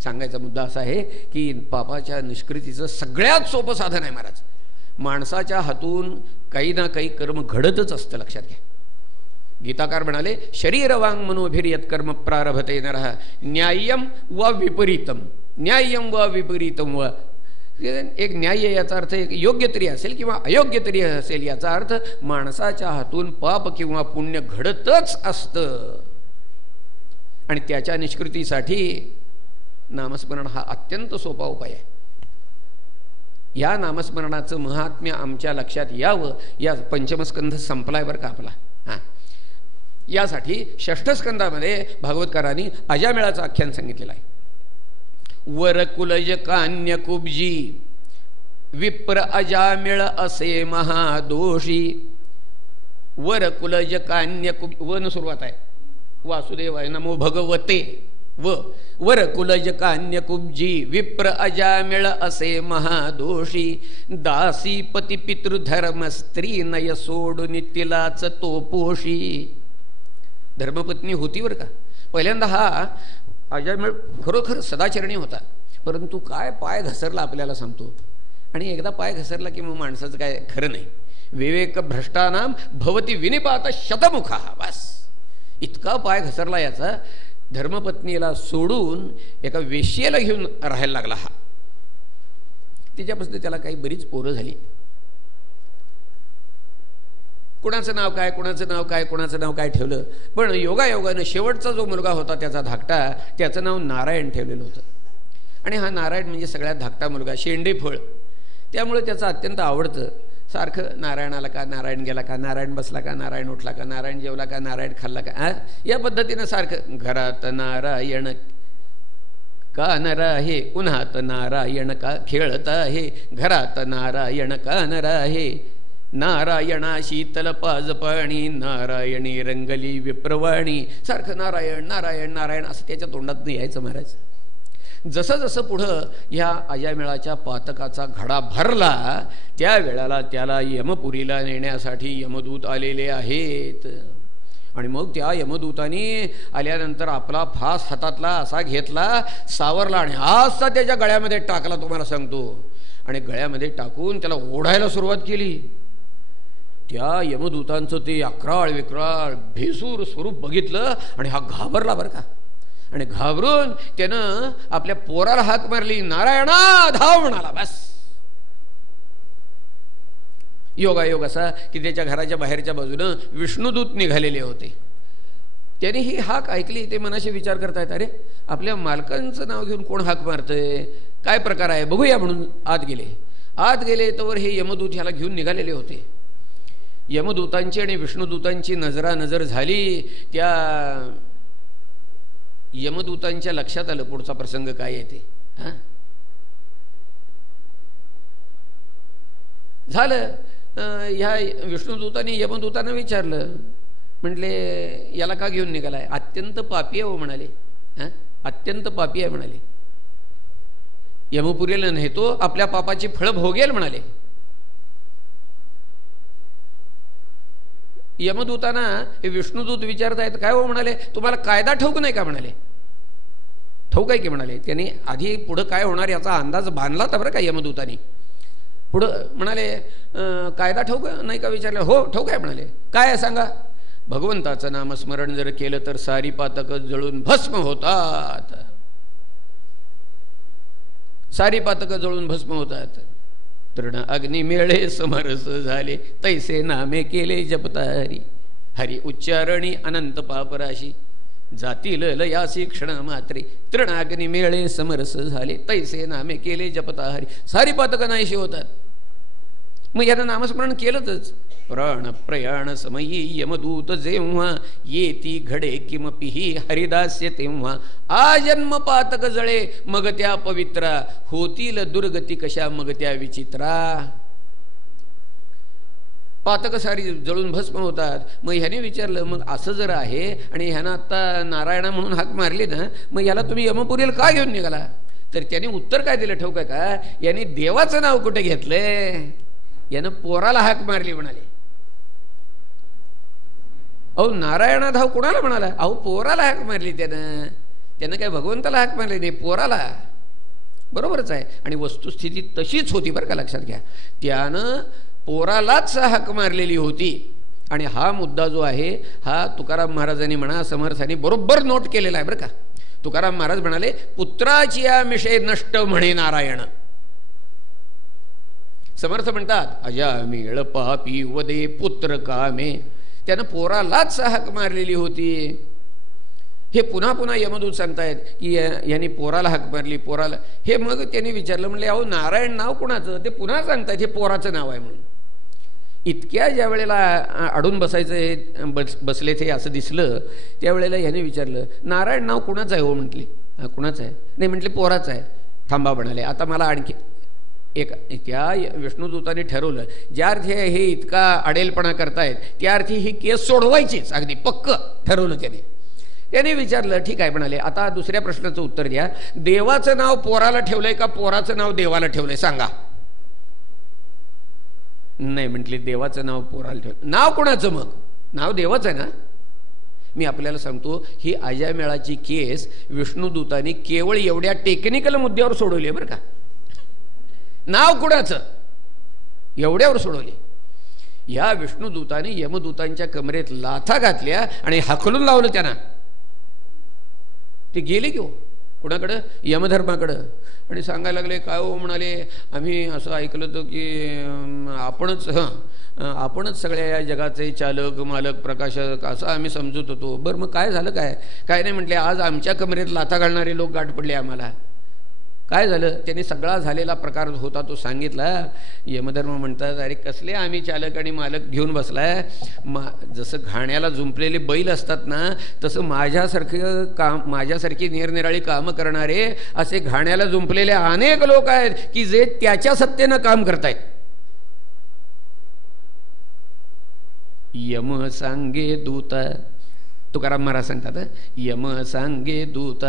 सांगायचा मुद्दा असा आहे की पापाच्या निष्कृतीचं सगळ्यात सोपं साधन आहे महाराज. माणसाच्या हातून काही ना काही कर्म घडतच असतं. लक्षात घ्या. गीताकार म्हणाले, शरीर वांग मनोभिर यत्कर्म प्रारभते नरः न्याय्यम व विपरीतम. न्याय्यम व विपरीतम. व एक न्याय्य याचा अर्थ एक योग्य तरी असेल किंवा अयोग्य तरी असेल. याचा अर्थ माणसाच्या हातून पाप किंवा पुण्य घडतच असतं, आणि त्याच्या निष्कृतीसाठी नामस्मरण हा अत्यंत सोपा उपाय आहे. या नामस्मरणाचं महात्म्य आमच्या लक्षात यावं, या पंचमस्कंध संपलाय बरं का आपला. हां, यासाठी 6ठ स्कंदामध्ये भागवतकारांनी अजामेळाचं आख्यान सांगितलेलं आहे. वरकुलज कान्यकुब्जी विप्र अजामेळ असे महादोषी. वरकुलज कान्यकुब, वन सुरुवात आहे. वासुदेवाय नमो भगवते. वरकुलज कान्यकुब्जी विप्र अजामेळ असे महादोषी. दासी पती पितृधर्म स्त्री नय सोडून तिलाच तो पोषी. धर्मपत्नी होती बरं का. पहिल्यांदा हा अजामेळ खरोखर सदाचरणी होता, परंतु काय पाय घसरला आपल्याला सांगतो. आणि एकदा पाय घसरला की मग माणसाचं काय खरं नाही. विवेक भ्रष्टानाम भवती विनिपात शतमुखा. बस इतका पाय घसरला याचा. धर्मपत्नीला सोडून एका वेश्येला घेऊन राहायला लागला हा. तिच्यापासून त्याला काही बरीच पोरं झाली. कुणाचं नाव काय, कुणाचं नाव काय, कुणाचं नाव काय ठेवलं. पण योगायोगानं शेवटचा जो मुलगा होता त्याचा धाकटा, त्याचं नाव नारायण ठेवलेलं होतं. आणि हा नारायण म्हणजे सगळ्यात धाकटा मुलगा, शेंडे फळ. त्यामुळे त्याचं अत्यंत आवडतं. सारखं नारायण आला का, नारायण गेला का, नारायण बसला का, नारायण उठला का, नारायण जेवला का, नारायण खाल्ला का, या पद्धतीनं सारखं घरात नारायण का नर आहे, उन्हात नारायण का खेळत आहे, घरात नारायण का नर आहे, नारायणा शीतल पाज पाणी, नारायणी रंगली विप्रवाणी. सारखं नारायण नारायण नारायण असं त्याच्या तोंडात यायचं महाराज. जसं जसं पुढं ह्या अजामेळाच्या पातकाचा घडा भरला त्या वेळेला त्याला यमपुरीला नेण्यासाठी यमदूत आलेले आहेत. आणि मग त्या यमदूतानी आल्यानंतर आपला फास हातातला असा घेतला, सावरला आणि असा त्याच्या गळ्यामध्ये टाकला, तुम्हाला सांगतो. आणि गळ्यामध्ये टाकून त्याला ओढायला सुरुवात केली. त्या यमदूतांचं ते अक्राळ विक्राळ भेसूर स्वरूप बघितलं आणि हा घाबरला बरं का. आणि घाबरून त्यानं आपल्या पोराला हाक मारली, नारायणा धाव म्हणाला. बस योगायोग असा की त्याच्या घराच्या बाहेरच्या बाजूनं विष्णुदूत निघालेले होते. त्याने ही हाक ऐकली. ते मनाशी विचार करतायत, अरे आपल्या मालकांचं नाव घेऊन कोण हाक मारतंय, काय प्रकार आहे बघूया म्हणून आत गेले. आत गेले तर हे यमदूत ह्याला घेऊन निघालेले होते. यमदूतांची आणि विष्णुदूतांची नजरानजर झाली. त्या यमदूतांच्या लक्षात आलं पुढचा प्रसंग काय येते. झालं ह्या विष्णुदूतांनी यमदूतांना विचारलं, म्हटले याला का घेऊन निघालाय? अत्यंत पापी आहे हो म्हणाले. अत्यंत पापी आहे म्हणाले. यमपुरीला नेतो, आपल्या पापाची फळं भोगेल म्हणाले. यमदूतांना हे विष्णुदूत विचारतायत, काय हो म्हणाले, तुम्हाला कायदा ठाऊक नाही का म्हणाले. ठाऊक आहे की म्हणाले. त्यांनी आधी पुढं काय होणार याचा अंदाज बांधला होता बरं का यमदूतांनी. पुढं म्हणाले कायदा ठाऊक नाही का विचारले. हो ठाऊक आहे म्हणाले. काय आहे सांगा. भगवंताचं नामस्मरण जर केलं तर सारी पातकं जळून भस्म होतात. सारी पातकं जळून भस्म होतात. तृण अग्नी मेळे समरस झाले, तैसे नामे केले जपतारी, हरी उच्चारणी अनंत पापराशी, जातील लयासी क्षण मात्रे, तृणाग्नी मेळे समरस झाले, तैसे नामे केले जपतारी. सारी पातकं नाहीशी होतात. मग यानं नामस्मरण केलंच. प्राण प्रयाण समयी यमदूत जेव्हा, येती घडे किमपिही हरिदास्य तेव्हा, आजन्म पातक जळे मग त्या पवित्रा, होतील दुर्गती कशा मग त्या विचित्रा. पातक सारी जळून भस्म होतात. मग ह्याने विचारलं, मग असं जर आहे आणि ह्यानं आत्ता नारायणा म्हणून हाक मारली ना, मग याला तुम्ही यमपुरीला का घेऊन निघाला? तर त्याने उत्तर काय दिलं ठाऊक आहे का? याने देवाचं नाव कुठे घेतलंय, यानं पोराला हाक मारली म्हणाले. अहो नारायणा धाव कुणाला म्हणाला? अहो पोराला हाक मारली त्यानं काय भगवंताला हाक मारली नाही, पोराला. बरोबरच आहे. आणि वस्तुस्थिती तशीच होती बरं का, लक्षात घ्या. त्यानं पोरालाच हाक मारलेली होती. आणि हा मुद्दा जो आहे हा तुकाराम महाराजांनी म्हणा समर्थांनी बरोबर नोट केलेला आहे बरं का. तुकाराम महाराज म्हणाले, पुत्राची या मिशे नष्ट म्हणे नारायण. समर्थ म्हणतात, अजामेळ पापी वदे पुत्र कामे, त्यानं पोरालाच हाक मारलेली होती. हे पुन्हा पुन्हा यमदूत सांगतायत की यांनी पोराला हाक मारली, पोराला. हे मग त्यांनी विचारलं, म्हणले अहो नारायण नाव कुणाचं? ते पुन्हा सांगतायत हे पोराचं नाव आहे म्हणून. इतक्या ज्या वेळेला अडून बसायचं हे बसले ते असं दिसलं, त्यावेळेला याने विचारलं, नारायण नाव कुणाचं आहे हो? म्हटली कुणाचं आहे? नाही म्हटले पोराचं आहे. थांबा म्हणाले, आता मला आणखी एक. त्या विष्णुदूताने ठरवलं, ज्या अर्थी हे इतका अडेलपणा करतायत त्या अर्थी ही केस सोडवायचीच, अगदी पक्क ठरवलं त्याने विचारलं, ठीक आहे म्हणाले, आता दुसऱ्या प्रश्नाचं उत्तर द्या. देवाचं नाव पोराला ठेवलंय का पोराचं नाव देवाला ठेवलंय सांगा. नाही म्हटले, देवाचं नाव पोराला ठेवलं. नाव कोणाचं मग? नाव देवाचं आहे ना. मी आपल्याला सांगतो, ही अजामेळाची केस विष्णुदूतांनी केवळ एवढ्या टेक्निकल मुद्द्यावर सोडवली आहे बरं का. नाव कुणाचं एवढ्यावर सोडवले. या विष्णुदूताने यमदूतांच्या कमरेत लाथा घातल्या आणि हाकलून लावलं त्यांना. ते गेले की हो कुणाकडं? यमधर्माकडं. आणि सांगायला लागले, काय हो म्हणाले, आम्ही असं ऐकलं होतं की आपणच सगळ्या या जगाचे चालक मालक प्रकाशक असं आम्ही समजत होतो. बरं मग काय झालं? काय नाही म्हटले, आज आमच्या कमरेत लाथा घालणारे लोक गाठ पडले आम्हाला. काय झालं, त्यांनी सगळा झालेला प्रकार होता तो सांगितला. यमधर्म म्हणतात, अरे कसले आम्ही चालक आणि मालक घेऊन बसलाय. जसं घाण्याला जुंपलेले बैल असतात ना, तसं माझ्यासारखी निरनिराळी कामं करणारे असे घाण्याला जुंपलेले अनेक लोक आहेत की जे त्याच्या सत्तेनं काम करतायत. यम सांगे दूत, तुकाराम महाराज सांगतात, यम सांगे दूत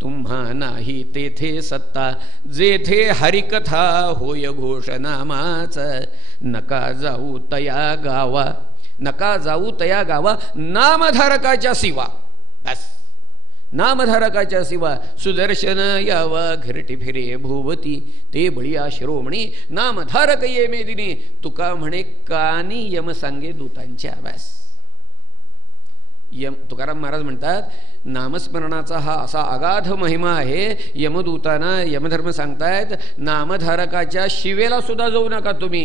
तुम्हा नाही तेथे सत्ता, जेथे हरिकथा होय घोषणामाच, नका जाऊ तया गावा, नका जाऊ तया गावा, नामधारकाच्या शिवा. बस, नामधारकाच्या शिवा सुदर्शन यावा घरटी फिरे भोवती, ते बळिया शिरोमणी नामधारक ये मेदिनी, तुका म्हणे कानी यम सांगे दूतांच्या. बस, तुकाराम महाराज म्हणतात, नामस्मरणाचा हा असा अगाध महिमा आहे. यमदूतांना यमधर्म सांगतायत, नामधारकाच्या शिवेला सुद्धा जाऊ नका तुम्ही.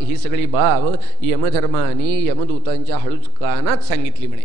ही सगळी बाब यमधर्माने यमदूतांच्या हळूच कानात सांगितली म्हणे.